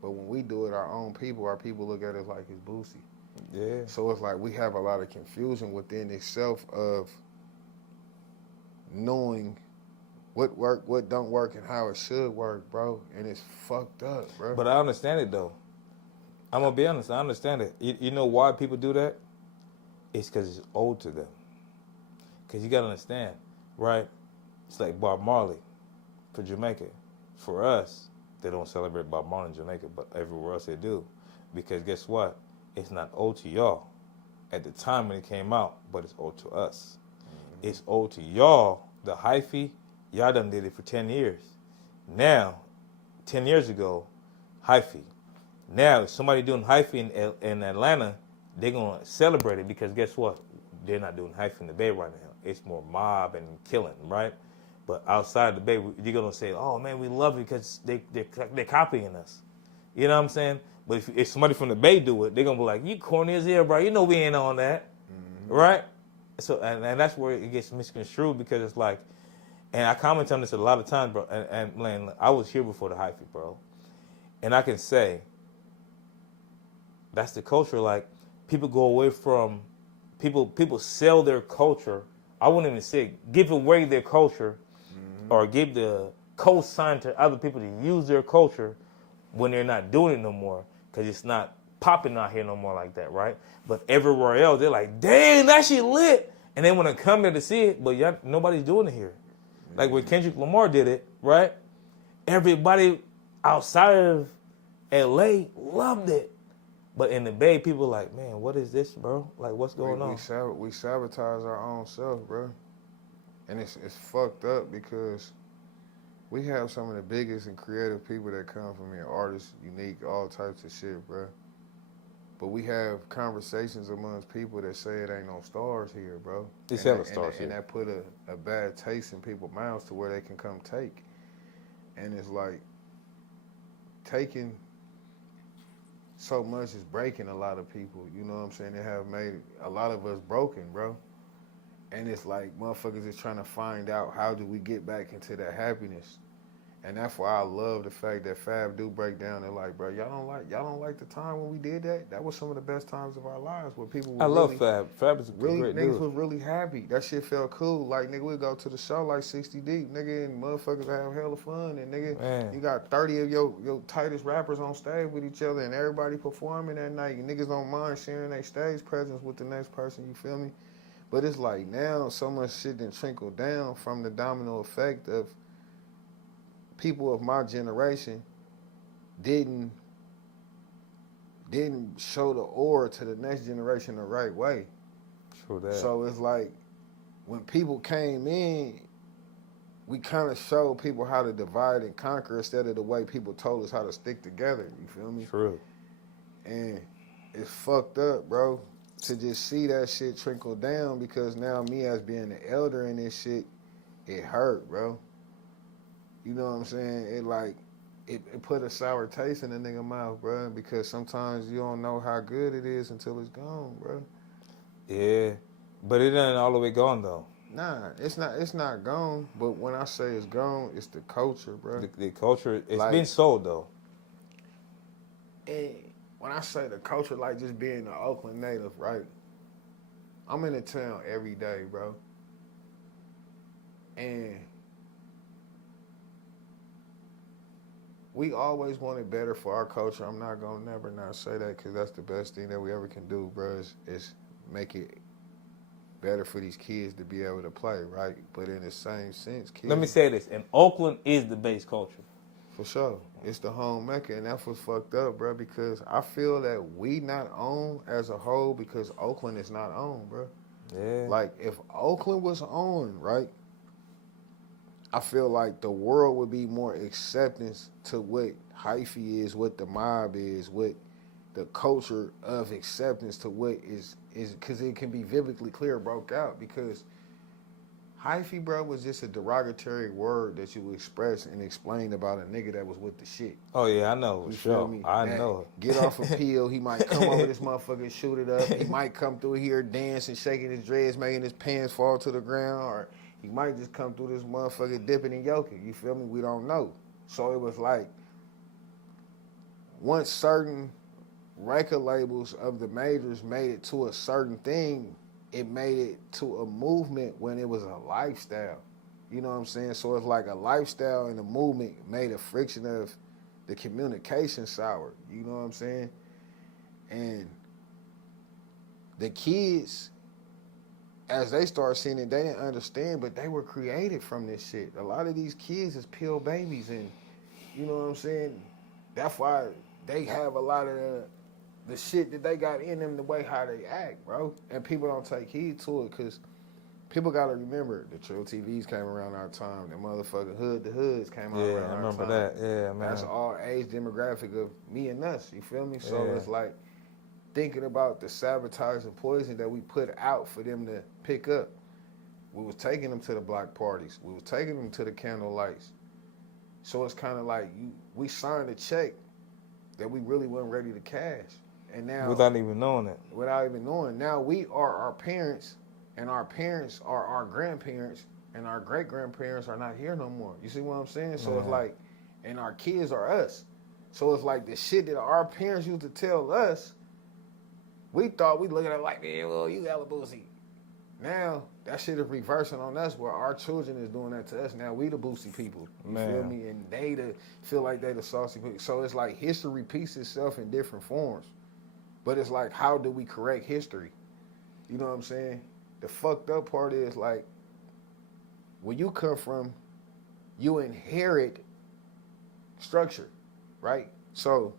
But when we do it, our people look at us like it's Boosie. Yeah. So it's like we have a lot of confusion within itself of knowing what work, what don't work, and how it should work, bro. And it's fucked up, bro. But I understand it, though. I'm going to be honest. I understand it. You know why people do that? It's because it's owed to them. Because you got to understand, right? It's like Bob Marley for Jamaica. For us, they don't celebrate Bob Marley in Jamaica, but everywhere else they do. Because guess what? It's not owed to y'all at the time when it came out, but it's owed to us. Mm-hmm. It's owed to y'all, the hyphy. Y'all done did it for 10 years. Now, 10 years ago, hyphy. Now, if somebody doing hyphy in Atlanta, they're going to celebrate it because guess what? They're not doing hyphy in the Bay right now. It's more mob and killing, right? But outside the Bay, you're going to say, oh, man, we love it because they're copying us. You know what I'm saying? But if somebody from the Bay do it, they're going to be like, you corny as hell, bro. You know we ain't on that, right? and that's where it gets misconstrued because it's like, and I comment on this a lot of times, bro. And man, I was here before the hyphy, bro, and I can say that's the culture. Like people go away from people sell their culture. I wouldn't even say give away their culture, or give the co-sign to other people to use their culture when they're not doing it no more because it's not popping out here no more like that, right? But everywhere else, they're like, dang, that shit lit. And they want to come there to see it, but nobody's doing it here. Like when Kendrick Lamar did it, right? Everybody outside of LA loved it. But in the Bay, people like, man, what is this, bro? Like, what's going on? We sabotage our own self, bro. And it's fucked up because we have some of the biggest and creative people that come from here, artists, unique, all types of shit, bro. But we have conversations amongst people that say it ain't no stars here, bro. They sell the stars here. And that put a bad taste in people's mouths to where they can come take. And it's like taking so much is breaking a lot of people. You know what I'm saying? They have made a lot of us broken, bro. And it's like motherfuckers is trying to find out how do we get back into that happiness. And that's why I love the fact that Fab do break down. They're like, bro, y'all don't like the time when we did that? That was some of the best times of our lives where people were love Fab. Fab is a great niggas dude. was really happy. That shit felt cool. Like, nigga, we go to the show like 60 deep, nigga, and motherfuckers have hella fun. And, nigga, Man. you got 30 of your tightest rappers on stage with each other and everybody performing that night. And niggas don't mind sharing their stage presence with the next person, you feel me? But it's like now so much shit done trickled down from the domino effect of people of my generation didn't show the aura to the next generation the right way. True that. So it's like when people came in, we kind of showed people how to divide and conquer instead of the way people told us how to stick together. You feel me? True. And it's fucked up, bro, to just see that shit trickle down because now me as being the elder in this shit, it hurt, bro. You know what I'm saying? It put a sour taste in the nigga mouth, bro, because sometimes you don't know how good it is until it's gone, bro. Yeah, but it ain't all the way gone though. Nah, it's not gone. But when I say it's gone, it's the culture, bro. The culture, it's Like- been sold though. And when I say the culture, like just being an Oakland native, right? I'm in the town every day, bro. And we always wanted better for our culture. I'm not gonna never not say that because that's the best thing that we ever can do, bro, is make it better for these kids to be able to play, right? But in the same sense, kids... Let me say this, and Oakland is the base culture. For sure. It's the home mecca, and that's what's fucked up, bro, because I feel that we not own as a whole because Oakland is not owned, bro. Yeah. Like, if Oakland was owned, right, I feel like the world would be more acceptance to what hyphy is, what the mob is, what the culture of acceptance to what is because it can be vividly clear broke out because hyphy, bro, was just a derogatory word that you express and explain about a nigga that was with the shit. Oh yeah, I know. You Sure. feel me? I That know. Get off a pill. He might come over this motherfucker and shoot it up. He might come through here dancing, shaking his dreads, making his pants fall to the ground, or he might just come through this motherfucker dipping and yoking. You feel me? We don't know. So it was like once certain record labels of the majors made it to a certain thing, it made it to a movement when it was a lifestyle. You know what I'm saying? So it's like a lifestyle and a movement made a friction of the communication sour. You know what I'm saying? And the kids, as they start seeing it, they didn't understand, but they were created from this shit. A lot of these kids is pill babies, and you know what I'm saying? That's why they have a lot of the shit that they got in them, the way how they act, bro. And people don't take heed to it because people got to remember the Trill TVs came around our time. The motherfucking Hood the Hoods came around our time. Yeah, I remember that. Yeah, man. That's all age demographic of me and us. You feel me? So Yeah. it's like thinking about the sabotage and poison that we put out for them to pick up. We was taking them to the block parties. We was taking them to the candle lights. So it's kind of like we signed a check that we really weren't ready to cash. And now, Without even knowing it. without even knowing, now we are our parents' and our parents are our grandparents, and our great grandparents are not here no more. You see what I'm saying? So it's like, and our kids are us. So it's like the shit that our parents used to tell us, we thought we look at it like, man, well, you hella boosie. Now that shit is reversing on us, where our children is doing that to us. Now we the boosie people. You feel me? And they feel like they the saucy people. So it's like history repeats itself in different forms. But it's like, how do we correct history? You know what I'm saying? The fucked up part is like, where you come from, you inherit structure, right? So,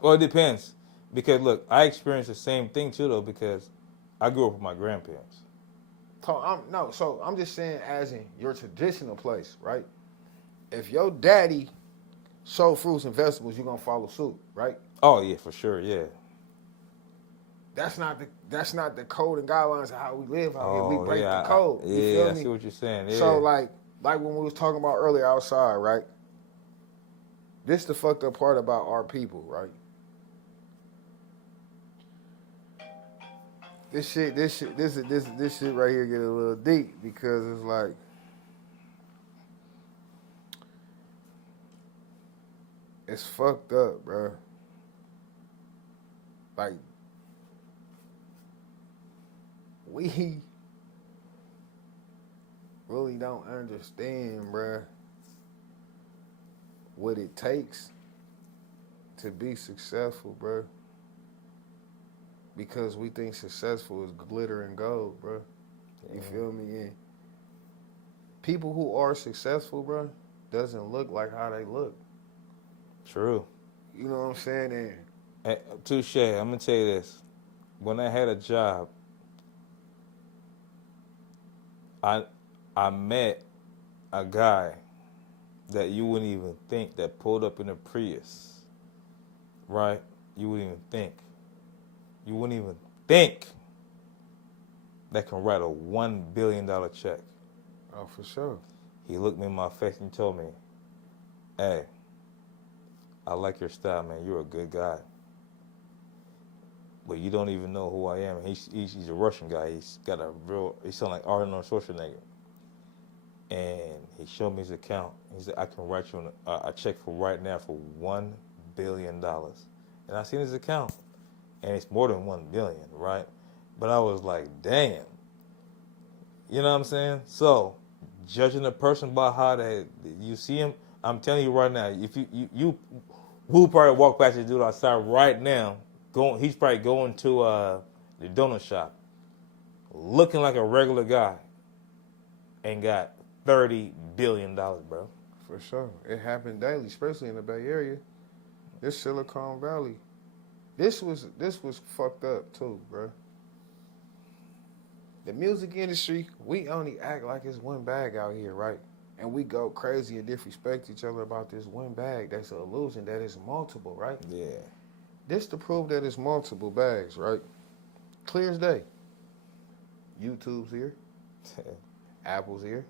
well, it depends, because look, I experienced the same thing too, though, because I grew up with my grandparents. I'm just saying, as in your traditional place, right? If your daddy sold fruits and vegetables, you're gonna follow suit, right? Oh yeah, for sure, yeah. That's not the code and guidelines of how we live out here. We break yeah, the code. You feel me? I see what you're saying. Yeah. So like when we was talking about earlier outside, right? This the fucked up part about our people, right? This shit right here get a little deep, because it's like, it's fucked up, bro. Like, we really don't understand, bro, what it takes to be successful, bro. Because we think successful is glitter and gold, bro. You feel me? And people who are successful, bro, doesn't look like how they look. True. You know what I'm saying? And touche. I'm gonna tell you this: when I had a job, I met a guy that you wouldn't even think that pulled up in a Prius, right? You wouldn't even think. You wouldn't even think that can write a $1 billion check. Oh, for sure. He looked me in my face and told me, "Hey, I like your style, man. You're a good guy. But you don't even know who I am." He's a Russian guy. He sounds like Arnold Schwarzenegger. And he showed me his account. He said, "I can write you a check for right now for $1 billion. And I seen his account. And it's more than 1 billion, right? But I was like, damn. You know what I'm saying? So, judging a person by how you see him, I'm telling you right now, if you will probably walk past this dude outside right now, he's probably going to the donut shop, looking like a regular guy, and got $30 billion, bro. For sure. It happened daily, especially in the Bay Area. This Silicon Valley. This was fucked up too, bro. The music industry, we only act like it's one bag out here, right? And we go crazy and disrespect each other about this one bag. That's an illusion that it's multiple, right? Yeah. This to prove that it's multiple bags, right? Clear as day. YouTube's here. Apple's here.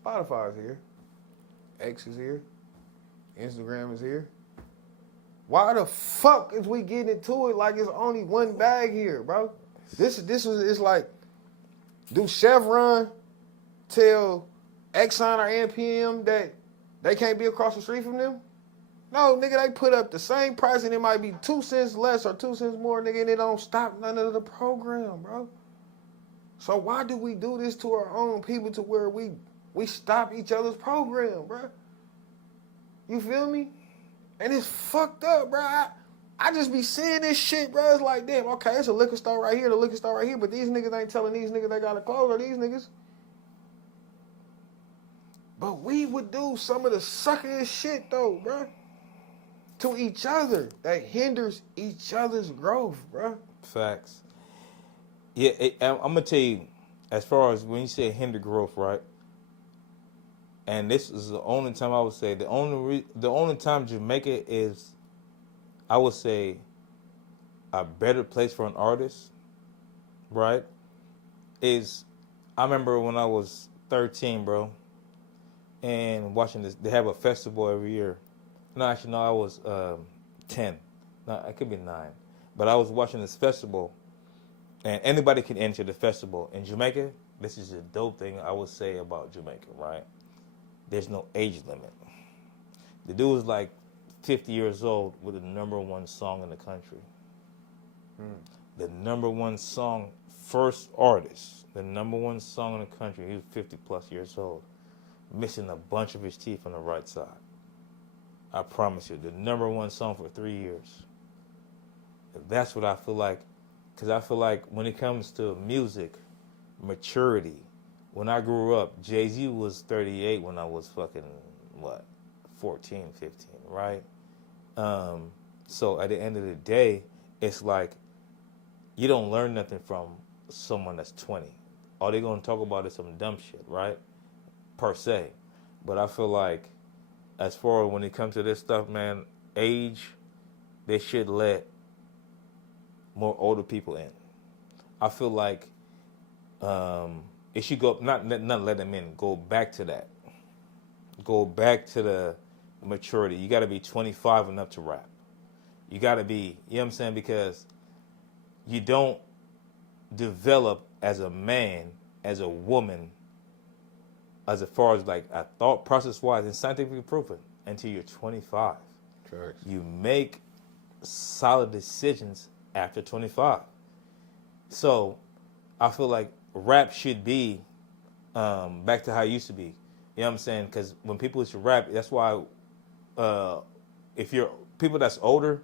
Spotify's here. X is here. Instagram is here. Why the fuck is we getting into it like it's only one bag here, bro? It's like, do Chevron tell Exxon or NPM that they can't be across the street from them? No, nigga, they put up the same price and it might be 2 cents less or 2 cents more, nigga, and it don't stop none of the program, bro. So why do we do this to our own people to where we stop each other's program, bro? You feel me? And it's fucked up, bro. I just be seeing this shit, bro. It's like, damn, okay, it's a liquor store right here, the liquor store right here, but these niggas ain't telling these niggas they gotta close, or these niggas. But we would do some of the suckiest shit, though, bro, to each other that hinders each other's growth, bro. Facts. Yeah, I'm gonna tell you, as far as when you say hinder growth, right? And this is the only time I would say the only time Jamaica is, I would say, a better place for an artist, right? Is, I remember when I was 13, bro, and watching this. They have a festival every year. No, actually, no, I was 10. No, it could be 9. But I was watching this festival, and anybody can enter the festival in Jamaica. This is a dope thing I would say about Jamaica, right? There's no age limit. The dude was like 50 years old with the #1 song in the country. The #1 song, first artist, the #1 song in the country. He was 50 plus years old, missing a bunch of his teeth on the right side. I promise you, the #1 song for 3 years. That's what I feel like, because I feel like when it comes to music, maturity, when I grew up, Jay-Z was 38 when I was fucking, 14, 15, right? So at the end of the day, it's like, you don't learn nothing from someone that's 20. All they're going to talk about is some dumb shit, right? Per se. But I feel like, as far as when it comes to this stuff, man, age, they should let more older people in. I feel like it should go, not let them in, go back to that. Go back to the maturity. You got to be 25 enough to rap. You got to be, you know what I'm saying? Because you don't develop as a man, as a woman, as far as like a thought process wise and scientifically proven until you're 25. Correct. You make solid decisions after 25. So I feel like rap should be back to how it used to be. You know what I'm saying? Because when people used to rap, that's why if you're people that's older,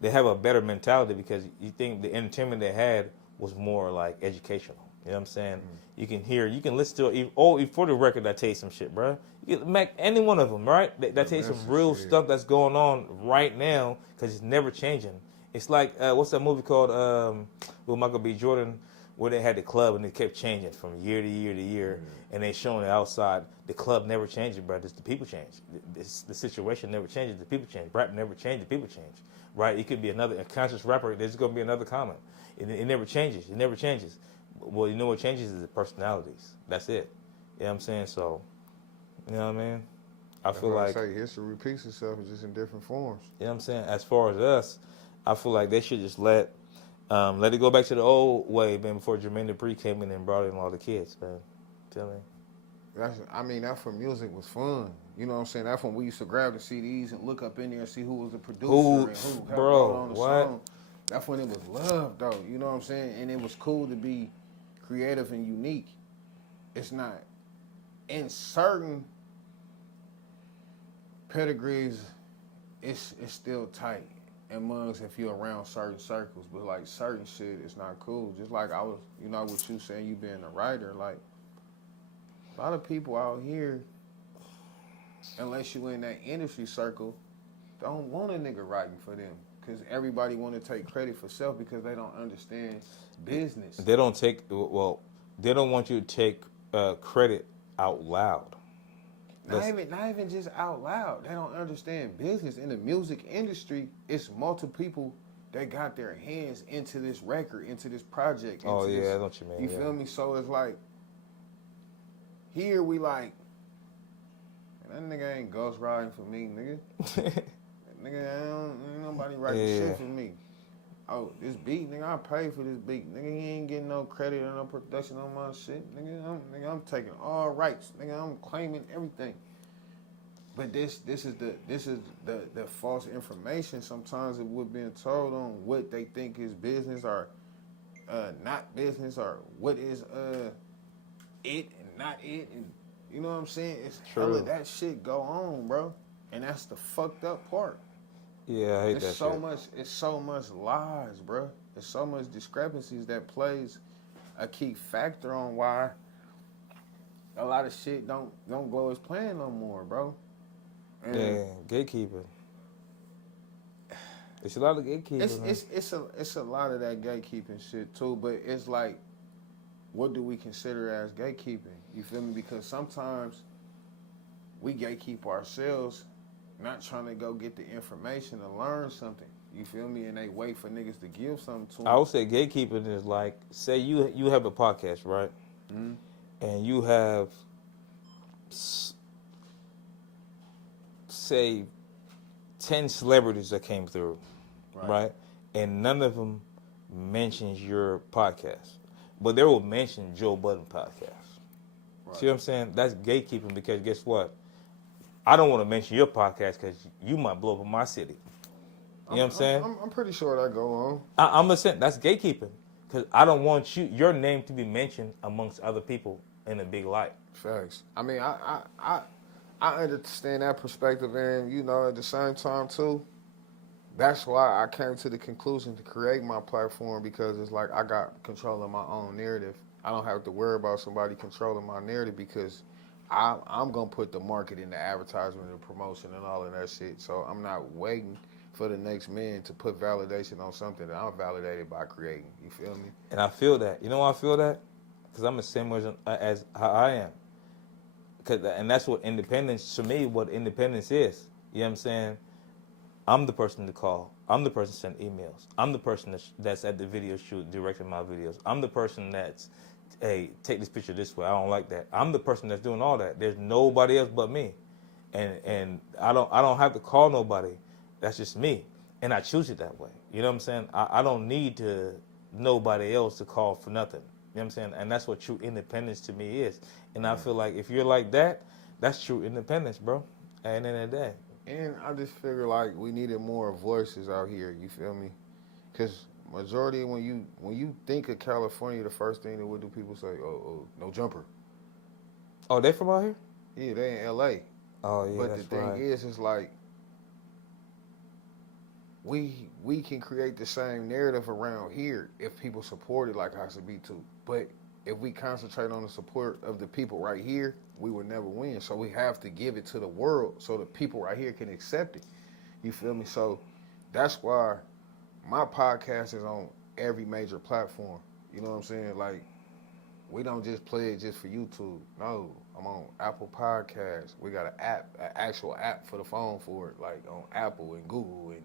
they have a better mentality because you think the entertainment they had was more like educational. You know what I'm saying? You can hear, you can listen to it. Oh, for the record, I tell you some shit, bro. You can make any one of them, right? That tell you some real stuff that's going on right now because it's never changing. It's like, what's that movie called with Michael B. Jordan where they had the club and it kept changing from year to year to year and they showing it outside. The club never changes, bro. It's the people change. The situation never changes. The people change. Rap never changes. The people change, right? It could be a conscious rapper. There's going to be another comment. It never changes. It never changes. Well, you know what changes is the personalities. That's it. You know what I'm saying? So, you know what I mean? I feel like history repeats itself, just in different forms. You know what I'm saying? As far as us, I feel like they should just let it go back to the old way, man, before Jermaine Dupri came in and brought in all the kids, man. Tell me. That for music was fun. You know what I'm saying? That's when we used to grab the CDs and look up in there and see who was the producer and who helped wrote on the song. That's when it was love, though. You know what I'm saying? And it was cool to be creative and unique. It's not. In certain pedigrees, it's still tight amongst if you're around certain circles. But like certain shit, it's not cool. Just like I was, you know, what you saying, you being a writer, like a lot of people out here, unless you in that industry circle, don't want a nigga writing for them. Because everybody want to take credit for self because they don't understand business. They don't want you to take credit out loud. Not even just out loud. They don't understand business. In the music industry, it's multiple people that got their hands into this record, into this project. Oh, yeah, that's what you mean. You feel me? So it's like, here we like, that nigga ain't ghost riding for me, nigga. Nigga, ain't nobody writing shit for me. Oh, this beat, nigga, I paid for this beat. Nigga, he ain't getting no credit or no production on my shit. Nigga, I'm taking all rights. Nigga, I'm claiming everything. But this is the false information sometimes that we're being told on what they think is business or not business or what is it and not it. And you know what I'm saying? It's hella that shit go on, bro. And that's the fucked up part. Yeah, I hate that shit. It's so much lies, bro. There's so much discrepancies that plays a key factor on why a lot of shit don't blow its plan no more, bro. And yeah, gatekeeping. It's a lot of gatekeeping. It's a lot of that gatekeeping shit too, but it's like, what do we consider as gatekeeping? You feel me? Because sometimes we gatekeep ourselves, not trying to go get the information to learn something. You feel me? And they wait for niggas to give something to them. I would say gatekeeping is like, say you have a podcast, right? Mm-hmm. And you have, say, 10 celebrities that came through, right? And none of them mentions your podcast, but they will mention Joe Budden podcast. Right. See what I'm saying? That's gatekeeping because guess what? I don't want to mention your podcast because you might blow up in my city. You know what I'm saying? I'm pretty sure that go on. I'm a saying that's gatekeeping because I don't want your name to be mentioned amongst other people in a big light. Facts. I mean, I understand that perspective, and you know, at the same time too, that's why I came to the conclusion to create my platform because it's like I got control of my own narrative. I don't have to worry about somebody controlling my narrative because I'm gonna put the marketing, the advertisement, the promotion, and all of that shit. So I'm not waiting for the next man to put validation on something that I'm validated by creating. You feel me? And I feel that. You know why I feel that? Because I'm the same way as how I am. And that's what independence, to me, what independence is. You know what I'm saying? I'm the person to call. I'm the person to send emails. I'm the person that's at the video shoot directing my videos. I'm the person that's, hey, take this picture this way. I don't like that. I'm the person that's doing all that. There's nobody else but me. And I don't have to call nobody. That's just me. And I choose it that way. You know what I'm saying? I don't need to nobody else to call for nothing. You know what I'm saying? And that's what true independence to me is. And I feel like if you're like that, that's true independence, bro. At the end of the day. And I just figure like we needed more voices out here. You feel me? Because majority when you think of California, the first thing that would do people say, oh, no jumper. Oh, they from out here? Yeah, they in L.A. Oh, yeah, But the thing is, it's like we can create the same narrative around here if people support it like I should be too. But if we concentrate on the support of the people right here, we will never win. So we have to give it to the world so the people right here can accept it. You feel me? So that's why my podcast is on every major platform. You know what I'm saying? Like, we don't just play it just for YouTube. No, I'm on Apple Podcasts. We got an actual app for the phone for it, like on Apple and Google and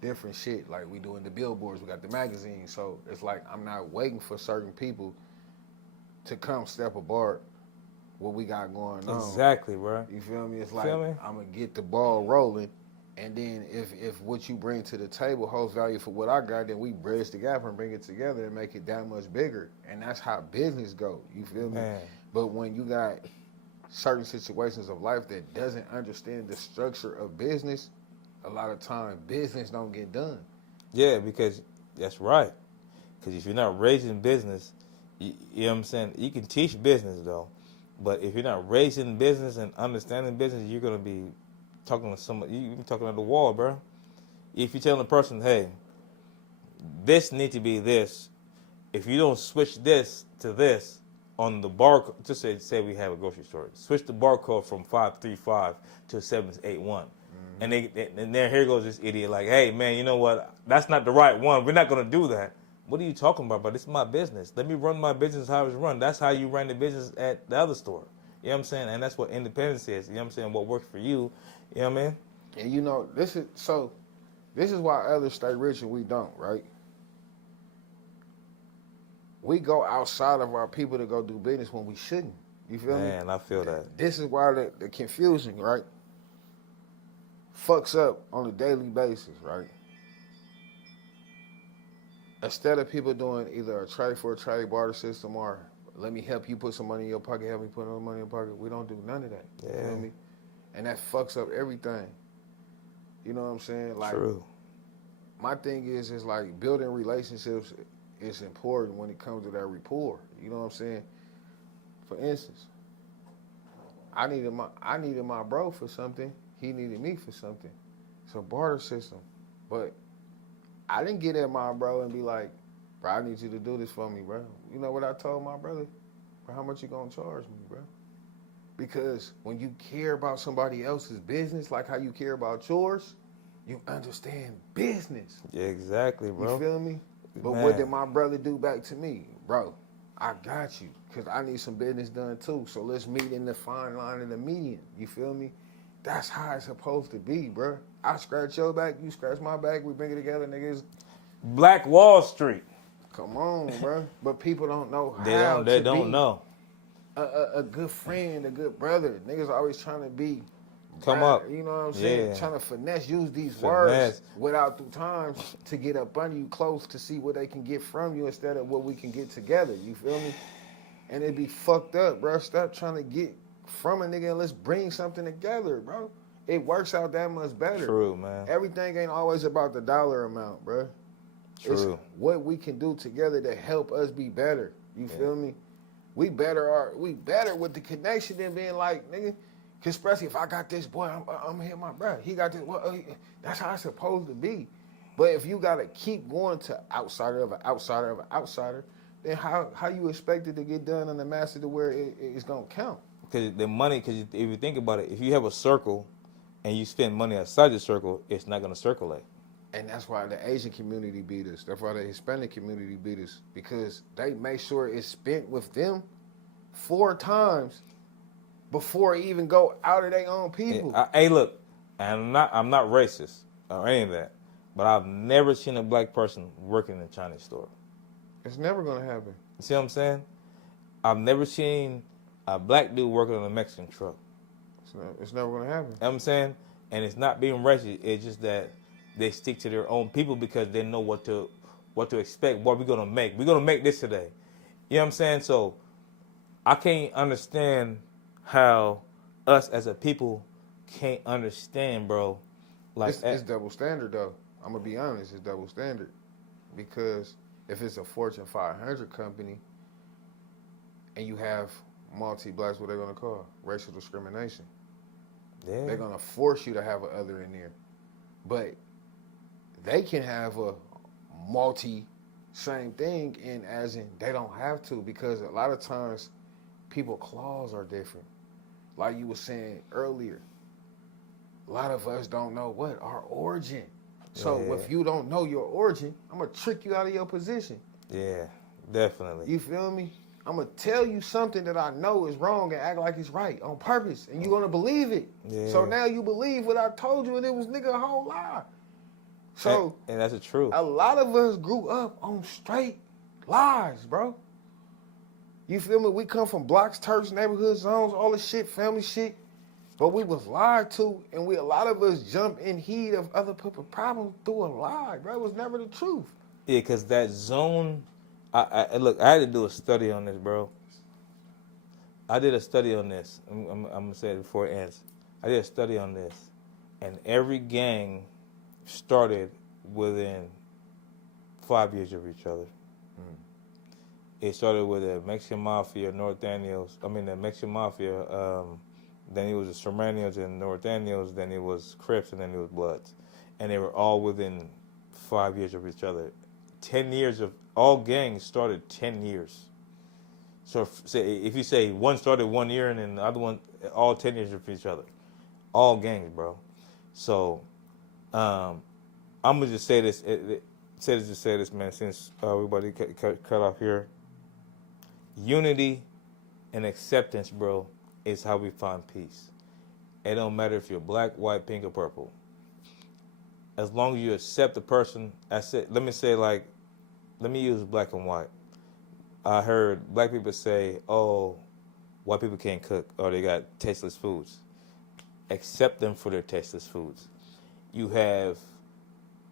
different shit. Like we doing the billboards, we got the magazine. So it's like I'm not waiting for certain people to come step apart what we got going on. Exactly, bro. You feel me? It's like I'm gonna get the ball rolling, and then if what you bring to the table holds value for what I got, then we bridge the gap and bring it together and make it that much bigger. And that's how business go. You feel me? Man. But when you got certain situations of life that doesn't understand the structure of business, a lot of time business don't get done. Yeah, because that's right. Because if you're not raising business, you know what I'm saying? You can teach business, though. But if you're not raising business and understanding business, you're going to be talking to somebody. You're talking at the wall, bro. If you're telling a person, hey, this needs to be this. If you don't switch this to this on the barcode, just say we have a grocery store. Switch the barcode from 535 to 781. And here goes this idiot like, hey, man, you know what? That's not the right one. We're not going to do that. What are you talking about, bro? This is my business. Let me run my business how it's run. That's how you run the business at the other store. You know what I'm saying? And that's what independence is. You know what I'm saying? What works for you. You know what I mean? And you know, this is why others stay rich and we don't, right? We go outside of our people to go do business when we shouldn't. You feel me? Man, I feel that. This is why the confusion, right, fucks up on a daily basis, right? Instead of people doing either a trade for a trade barter system or let me help you put some money in your pocket, help me put some money in your pocket, we don't do none of that. Yeah. You feel me? And that fucks up everything. You know what I'm saying? Like, True. My thing is like building relationships is important when it comes to that rapport. You know what I'm saying? For instance, I needed my bro for something. He needed me for something. It's a barter system. But I didn't get at my bro and be like, bro, I need you to do this for me, bro. You know what I told my brother? Bro, how much you gonna charge me, bro? Because when you care about somebody else's business like how you care about yours, you understand business. Yeah, exactly, bro. You feel me? But Man. what did my brother do back to me? Bro, I got you, because I need some business done too. So let's meet in the fine line in the median. You feel me? That's how it's supposed to be, bro. I scratch your back, you scratch my back, we bring it together, niggas. Black Wall Street. Come on, bro. But people don't know how They don't know. a good friend, a good brother. Niggas always trying to be Come up. You know what I'm saying? Yeah. Trying to use these Finesse. words without through times to get up under you close to see what they can get from you instead of what we can get together. You feel me? And it be fucked up, bro. Stop trying to get from a nigga and let's bring something together, bro. It works out that much better. True, man. Everything ain't always about the dollar amount, bro. True. It's what we can do together to help us be better. You feel me? We better with the connection than being like, nigga, cause especially if I got this boy, I'm gonna hit my brother. He got this, that's how it's supposed to be. But if you gotta keep going to outsider of an outsider of an outsider, then how you expect it to get done on the master to where it's gonna count? Because the money, if you think about it, if you have a circle and you spend money outside the circle, it's not gonna circulate. And that's why the Asian community beat us. That's why the Hispanic community beat us, because they make sure it's spent with them 4 times before it even go out of their own people. Hey, look, I'm not racist or any of that, but I've never seen a black person working in a Chinese store. It's never gonna happen. You see what I'm saying? I've never seen a black dude working on a Mexican truck. It's never gonna happen. You know what I'm saying? And it's not being racist. It's just that they stick to their own people because they know what to expect. What we're gonna make. We're gonna make this today. You know what I'm saying? So I can't understand how us as a people can't understand, bro. Like it's double standard though. I'm gonna be honest, it's double standard. Because if it's a Fortune 500 company and you have multi-blacks, what they're gonna call? Racial discrimination. Yeah. They're gonna force you to have an other in there. But they can have a multi same thing, and as in they don't have to, because a lot of times people claws are different. Like you were saying earlier, a lot of us don't know what our origin. So if you don't know your origin, I'm gonna trick you out of your position. Yeah, definitely. You feel me? I'm gonna tell you something that I know is wrong and act like it's right on purpose, and you're gonna believe it. Yeah. So now you believe what I told you, and it was nigga a whole lie. So and that's the truth. A lot of us grew up on straight lies, bro. You feel me? We come from blocks, Turks, neighborhood zones, all this shit, family shit. But we was lied to, and a lot of us jump in heat of other people's problems through a lie, bro. It was never the truth. Yeah, because that zone, look, I had to do a study on this, bro. I did a study on this. I'm going to say it before it ends. I did a study on this, and every gang started within 5 years of each other. It started with the Mexican Mafia, the Mexican Mafia, then it was the Serranios and Norteños, then it was Crips, and then it was Bloods. And they were all within 5 years of each other. 10 years of, all gangs started 10 years. So if you say one started 1 year and then the other one, all 10 years of each other. All gangs, bro. So I'm going to just say this, man, since everybody cut off here. Unity and acceptance, bro, is how we find peace. It don't matter if you're black, white, pink, or purple. As long as you accept the person, let me use black and white. I heard black people say, oh, white people can't cook or they got tasteless foods. Accept them for their tasteless foods. You have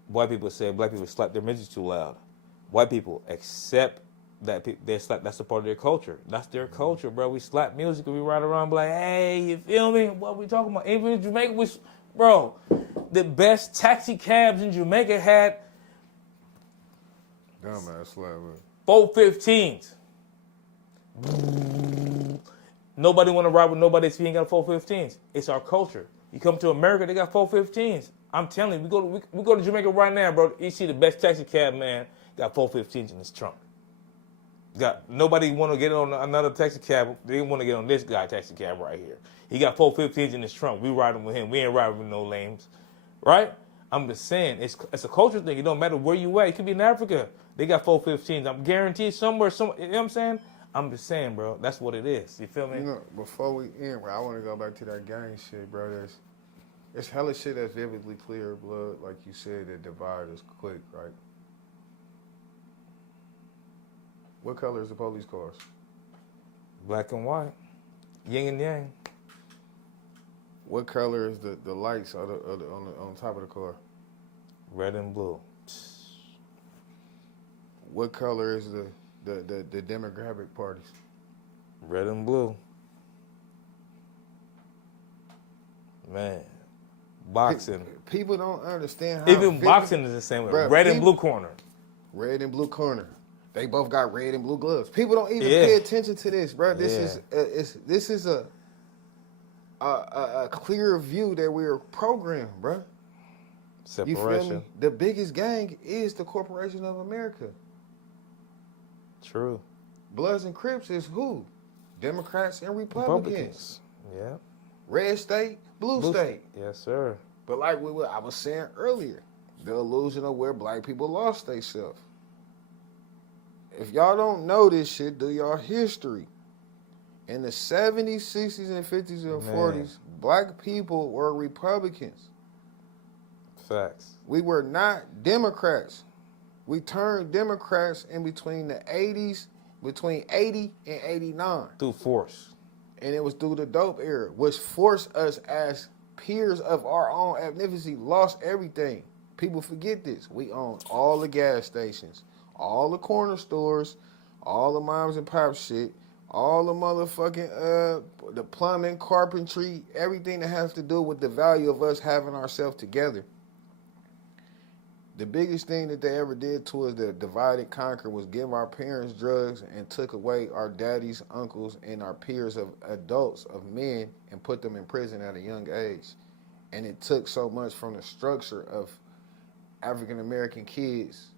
white people say black people slap their midgets too loud. White people accept that they slap. That's a part of their culture. That's their culture, bro. We slap music and we ride around like, hey, you feel me? What we talking about? Even in Jamaica, bro, the best taxi cabs in Jamaica had Dumbass slap. 415s. Nobody want to ride with nobody if he ain't got 415s. It's our culture. You come to America, they got 415s. I'm telling you, we go to Jamaica right now, bro. You see the best taxi cab man got 415s in his trunk. Nobody want to get on another taxi cab. They want to get on this guy taxi cab right here. He got 415s in his trunk. We riding with him. We ain't riding with no lames, right? I'm just saying, it's a culture thing. It don't matter where you at. It could be in Africa. They got 415s. I'm guaranteed somewhere. You know what I'm saying? I'm just saying, bro. That's what it is. You feel me? You know, before we end, bro, I want to go back to that gang shit, bro. It's hella shit that's vividly clear, blood. Like you said, that divide is quick, right? What color is the police cars? Black and white. Yin and yang. What color is the lights on top of the car? Red and blue. What color is the demographic parties? Red and blue. Man. Boxing. People don't understand how Even boxing is the same way. Bruh, Red and blue corner. Red and blue corner. They both got red and blue gloves. People don't even pay attention to this, bro. This is a clear view that we're programmed, bro. Separation. You feel me? The biggest gang is the Corporation of America. True. Bloods and Crips is who? Democrats and Republicans. Yeah. Red state, blue state. Yes, sir. But like what I was saying earlier, the illusion of where black people lost themselves. If y'all don't know this shit, do y'all history. In the 70s, 60s, and 50s and 40s, black people were Republicans. Facts. We were not Democrats. We turned Democrats in between the 80s, between 80 and 89. Through force. And it was through the dope era, which forced us as peers of our own ethnicity, lost everything. People forget this. We owned all the gas stations, all the corner stores, all the moms and pop shit, all the motherfucking, the plumbing, carpentry, everything that has to do with the value of us having ourselves together. The biggest thing that they ever did to us that divide and conquer was give our parents drugs and took away our daddies, uncles, and our peers of adults, of men, and put them in prison at a young age. And it took so much from the structure of African-American kids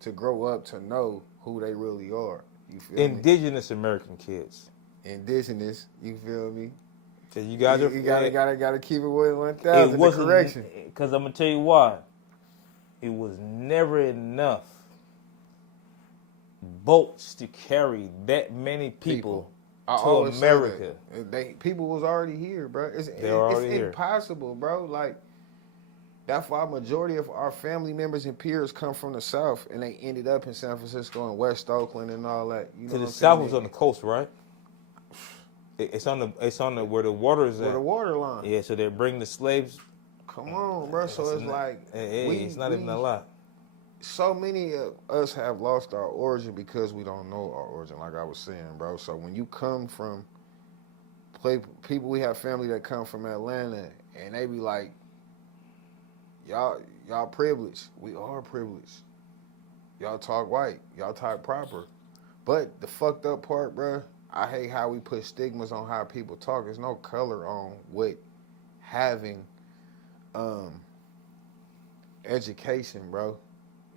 to grow up to know who they really are. You feel Indigenous me? American kids. Indigenous, you feel me? So you guys you gotta keep it with 1,000. It wasn't correction. Because I'm gonna tell you why. It was never enough boats to carry that many people to America. People was already here, bro. It's impossible, bro. Like, that's why a majority of our family members and peers come from the South, and they ended up in San Francisco and West Oakland and all that. You know, the South was on the coast, right? It's on the where the water is at. Where the water line. Yeah, so they bring the slaves. Come on, bro. So it's like it's not even a lot. So many of us have lost our origin because we don't know our origin, like I was saying, bro. So when you come from people, we have family that come from Atlanta, and they be like, y'all privileged. We are privileged. Y'all talk white. Y'all talk proper. But the fucked up part, bro, I hate how we put stigmas on how people talk. There's no color on what having education, bro.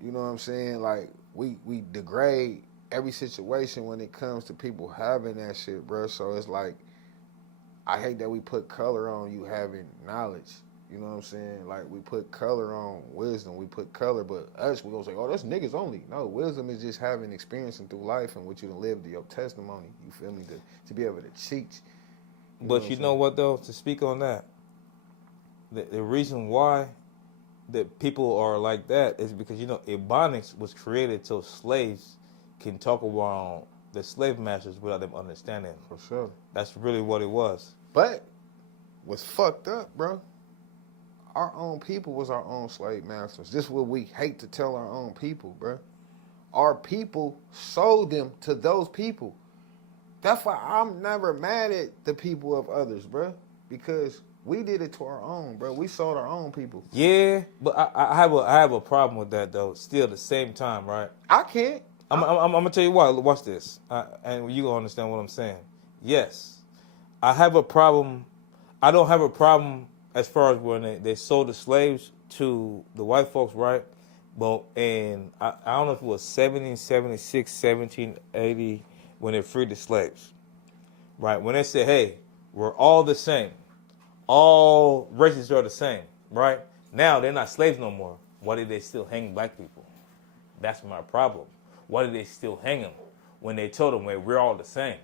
You know what I'm saying? Like, we degrade every situation when it comes to people having that shit, bro. So it's like, I hate that we put color on you having knowledge. You know what I'm saying? Like, we put color on wisdom. We put color, but us, we gonna say, oh, that's niggas only. No, wisdom is just having experience through life and what you done lived, your testimony. You feel me? To be able to teach. But you know what, though? To speak on that, the reason why that people are like that is because, Ebonics was created so slaves can talk around the slave masters without them understanding. For sure. That's really what it was. But what's fucked up, bro, our own people was our own slave masters. This is what we hate to tell our own people, bro. Our people sold them to those people. That's why I'm never mad at the people of others, bro, because we did it to our own, bro. We sold our own people. Yeah, but I have a problem with that, though. Still, at the same time, right? I can't. I'm gonna tell you why. Watch this, and you gonna understand what I'm saying. Yes, I have a problem. I don't have a problem as far as when they sold the slaves to the white folks, right? But I don't know if it was 1776, 1780 when they freed the slaves, right? When they said, "Hey, we're all the same. All races are the same," right? Now they're not slaves no more. Why did they still hang black people? That's my problem. Why did they still hang them when they told them, "We're all the same"?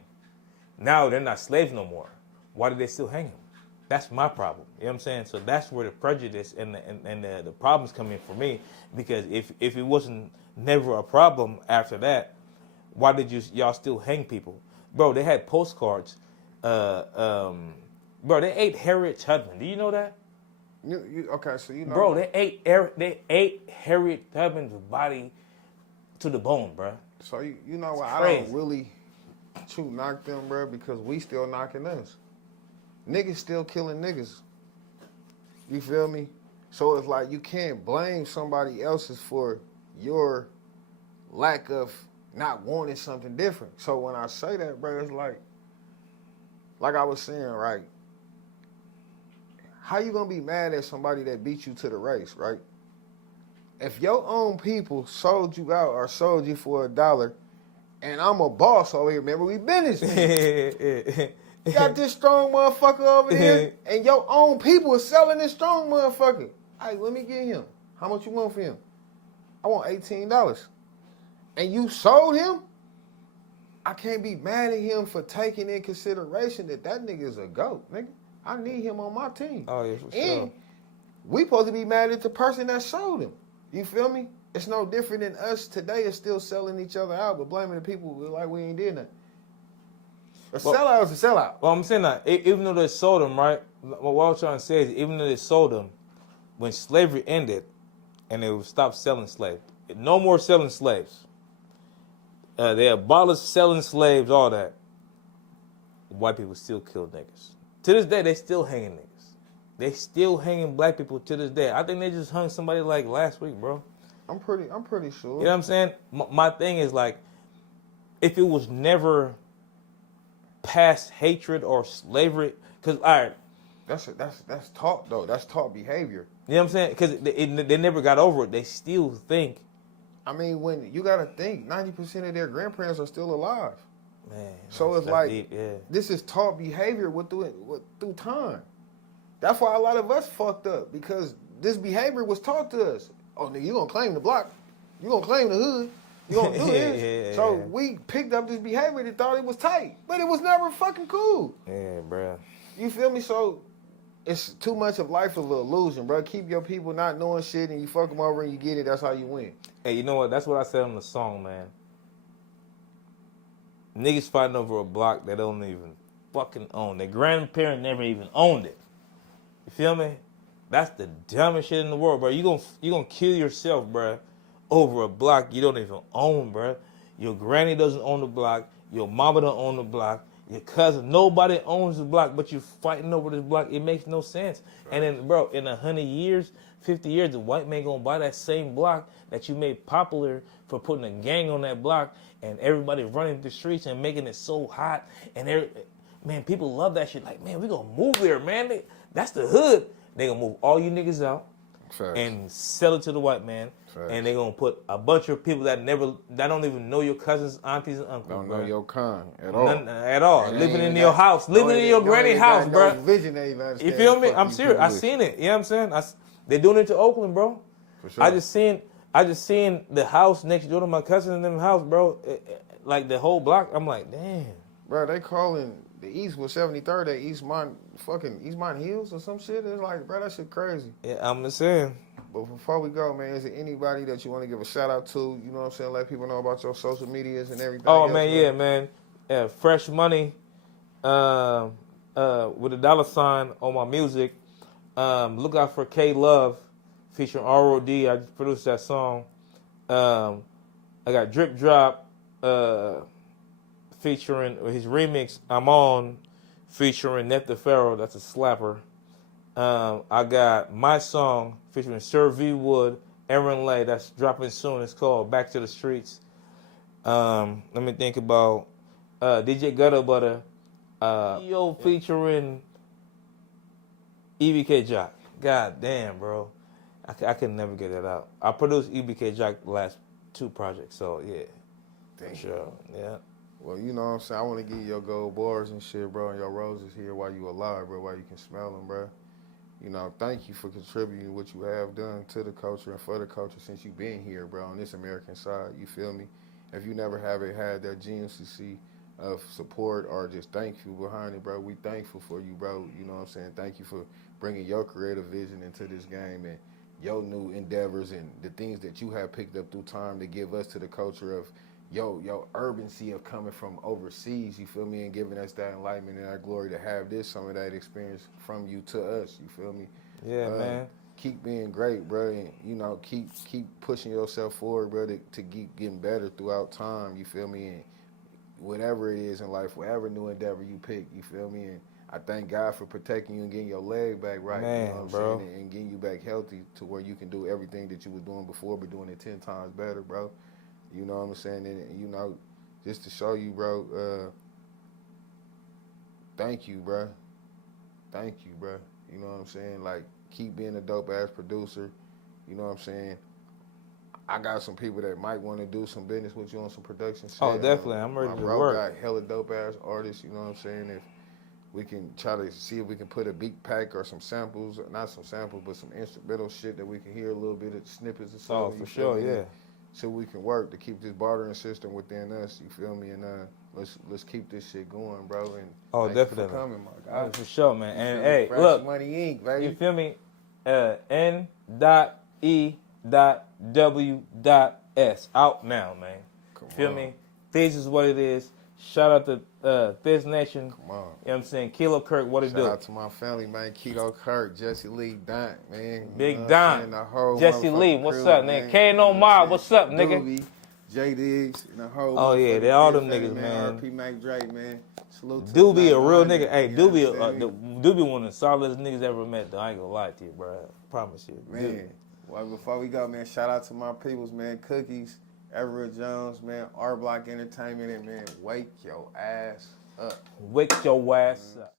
Now they're not slaves no more. Why did they still hang them? That's my problem. You know what I'm saying? So that's where the prejudice and the problems come in for me. Because if it wasn't never a problem after that, why did y'all still hang people? Bro, they had postcards. Bro, they ate Harriet Tubman. Do you know that? Okay, so you know. Bro, they ate Harriet Tubman's body to the bone, bro. So you know what? I Crazy. don't really knock them, bro, because we still knocking us. Niggas still killing niggas. You feel me? So it's like you can't blame somebody else's for your lack of not wanting something different. So when I say that, bro, it's like I was saying, right? How you gonna be mad at somebody that beat you to the race, right? If your own people sold you out or sold you for $1, and I'm a boss over here, remember we businessmen. Got this strong motherfucker over there, and your own people is selling this strong motherfucker. Hey, let me get him. How much you want for him? I want $18. And you sold him? I can't be mad at him for taking in consideration that nigga is a GOAT, nigga. I need him on my team. Oh, yeah, for and sure. we supposed to be mad at the person that sold him. You feel me? It's no different than us today is still selling each other out, but blaming the people like we ain't did nothing. A sellout is a sellout. Well, I'm saying that even though they sold them, right? What I'm trying to say is, even though they sold them, when slavery ended, and they would stop selling slaves, no more selling slaves. They abolished selling slaves, all that. White people still kill niggas. To this day, they still hanging niggas. They still hanging black people to this day. I think they just hung somebody like last week, bro. I'm pretty sure. You know what I'm saying? My thing is like, if it was never past hatred or slavery, because all right, that's taught though. That's taught behavior. You know what I'm saying? Because they never got over it. They still think. I mean, when you gotta think, 90% of their grandparents are still alive. Man, so it's like deep, yeah. This is taught behavior through time. That's why a lot of us fucked up because this behavior was taught to us. Oh, nigga, you gonna claim the block? You gonna claim the hood? You gonna do this? So we picked up this behavior that thought it was tight, but it was never fucking cool. Yeah, bro. You feel me? So it's too much of life of an illusion, bro. Keep your people not knowing shit and you fuck them over and you get it. That's how you win. Hey, you know what? That's what I said on the song, man. Niggas fighting over a block they don't even fucking own. Their grandparent never even owned it. You feel me? That's the dumbest shit in the world, bro. You gonna kill yourself, bro, over a block you don't even own, bro. Your granny doesn't own the block. Your mama don't own the block. Your cousin, nobody owns the block, but you fighting over this block. It makes no sense. Right. And then, bro, in 100 years, 50 years, the white man gonna buy that same block that you made popular for putting a gang on that block and everybody running the streets and making it so hot. And man, people love that shit. Like, man, we gonna move there, man. That's the hood. They gonna move all you niggas out. Facts. And sell it to the white man. Facts. And they gonna put a bunch of people that don't even know your cousins, aunties, and uncles. Don't know your kind at all. None, at all. Living in your house. Living in your granny house, bro. You feel me? I'm serious. I seen it. You know what I'm saying? They doing it to Oakland, bro. For sure. I just seen the house next door to my cousin in them house, bro. Like the whole block. I'm like, damn. Bro, they calling the East with 73rd at Eastmont Hills or some shit. It's like, bro, that shit crazy. Yeah, I'm just saying. But before we go, man, is there anybody that you want to give a shout out to? You know what I'm saying? Let people know about your social medias and everything. Oh, man, yeah, man. Yeah, Fresh Money with a $sign on my music. Look out for K Love featuring R.O.D. I just produced that song. I got Drip Drop featuring his remix, I'm On, featuring Netta Farrow. That's a slapper. I got my song featuring Sir V. Wood, Aaron Lay. That's dropping soon. It's called Back to the Streets. Let me think about DJ Gutter Butter. Featuring EBK Jock. God damn, bro. I can never get that out. I produced EBK Jock the last 2 projects, so yeah. Damn. Sure, yeah. Well, you know what I'm saying? I want to give you your gold bars and shit, bro, and your roses here while you alive, bro, while you can smell them, bro. You know, thank you for contributing what you have done to the culture and for the culture since you've been here, bro, on this American side. You feel me? If you never have had that GMCC of support or just thank you behind it, bro, we thankful for you, bro. You know what I'm saying? Thank you for bringing your creative vision into this game and your new endeavors and the things that you have picked up through time to give us to the culture of your urgency of coming from overseas, you feel me, and giving us that enlightenment and that glory to have some of that experience from you to us, you feel me? Yeah, man. Keep being great, bro, and, you know, keep pushing yourself forward, bro, to keep getting better throughout time, you feel me? And whatever it is in life, whatever new endeavor you pick, you feel me? And I thank God for protecting you and getting your leg back right, Man, you know what I'm bro. saying? And getting you back healthy to where you can do everything that you were doing before, but doing it 10 times better, bro. You know what I'm saying? And you know, just to show you, bro, thank you, bro. Thank you, bro. You know what I'm saying? Like, keep being a dope-ass producer. You know what I'm saying? I got some people that might want to do some business with you on some production shit. Oh, definitely. I'm ready My to bro work. got hella dope-ass artists, you know what I'm saying? If we can try to see if we can put a beat pack or some samples, not some samples, but some instrumental shit that we can hear a little bit of snippets or something. Oh, for sure, yeah. So we can work to keep this bartering system within us, you feel me? And let's keep this shit going, bro. And Oh, thank you definitely. for coming, my Yeah, guy. for sure, man. And You feel me? hey, Fresh look, Money Inc., baby. you feel me? N.E.W.S. Out now, man. Come Feel on. me? This is what it is. Shout out to Fizz Nation. Come on. You know what I'm saying? Kilo Kirk, what it Shout do? out to my family, man. Keto Kirk, Jesse Lee, Don, man. You Big know what I'm Don. saying? The whole Jesse Lee, motherfucking what's crew, up, man? nigga? K.No. You know what Mob, I'm what's saying? up, nigga? Doobie, J Diggs, and the whole Oh, yeah, motherfucking they all Kid them family, niggas, man. RP Mac Drake, man. Salute to Doobie, the a real 900, nigga. Hey, you know what I'm Doobie, saying? Doobie one of the solidest niggas ever met, though. I ain't gonna lie to you, bro. I promise you. Man, well, before we go, man, shout out to my peoples, man. Cookies, Everett Jones, man. R Block Entertainment, and man, wake your ass up. Wake your ass up.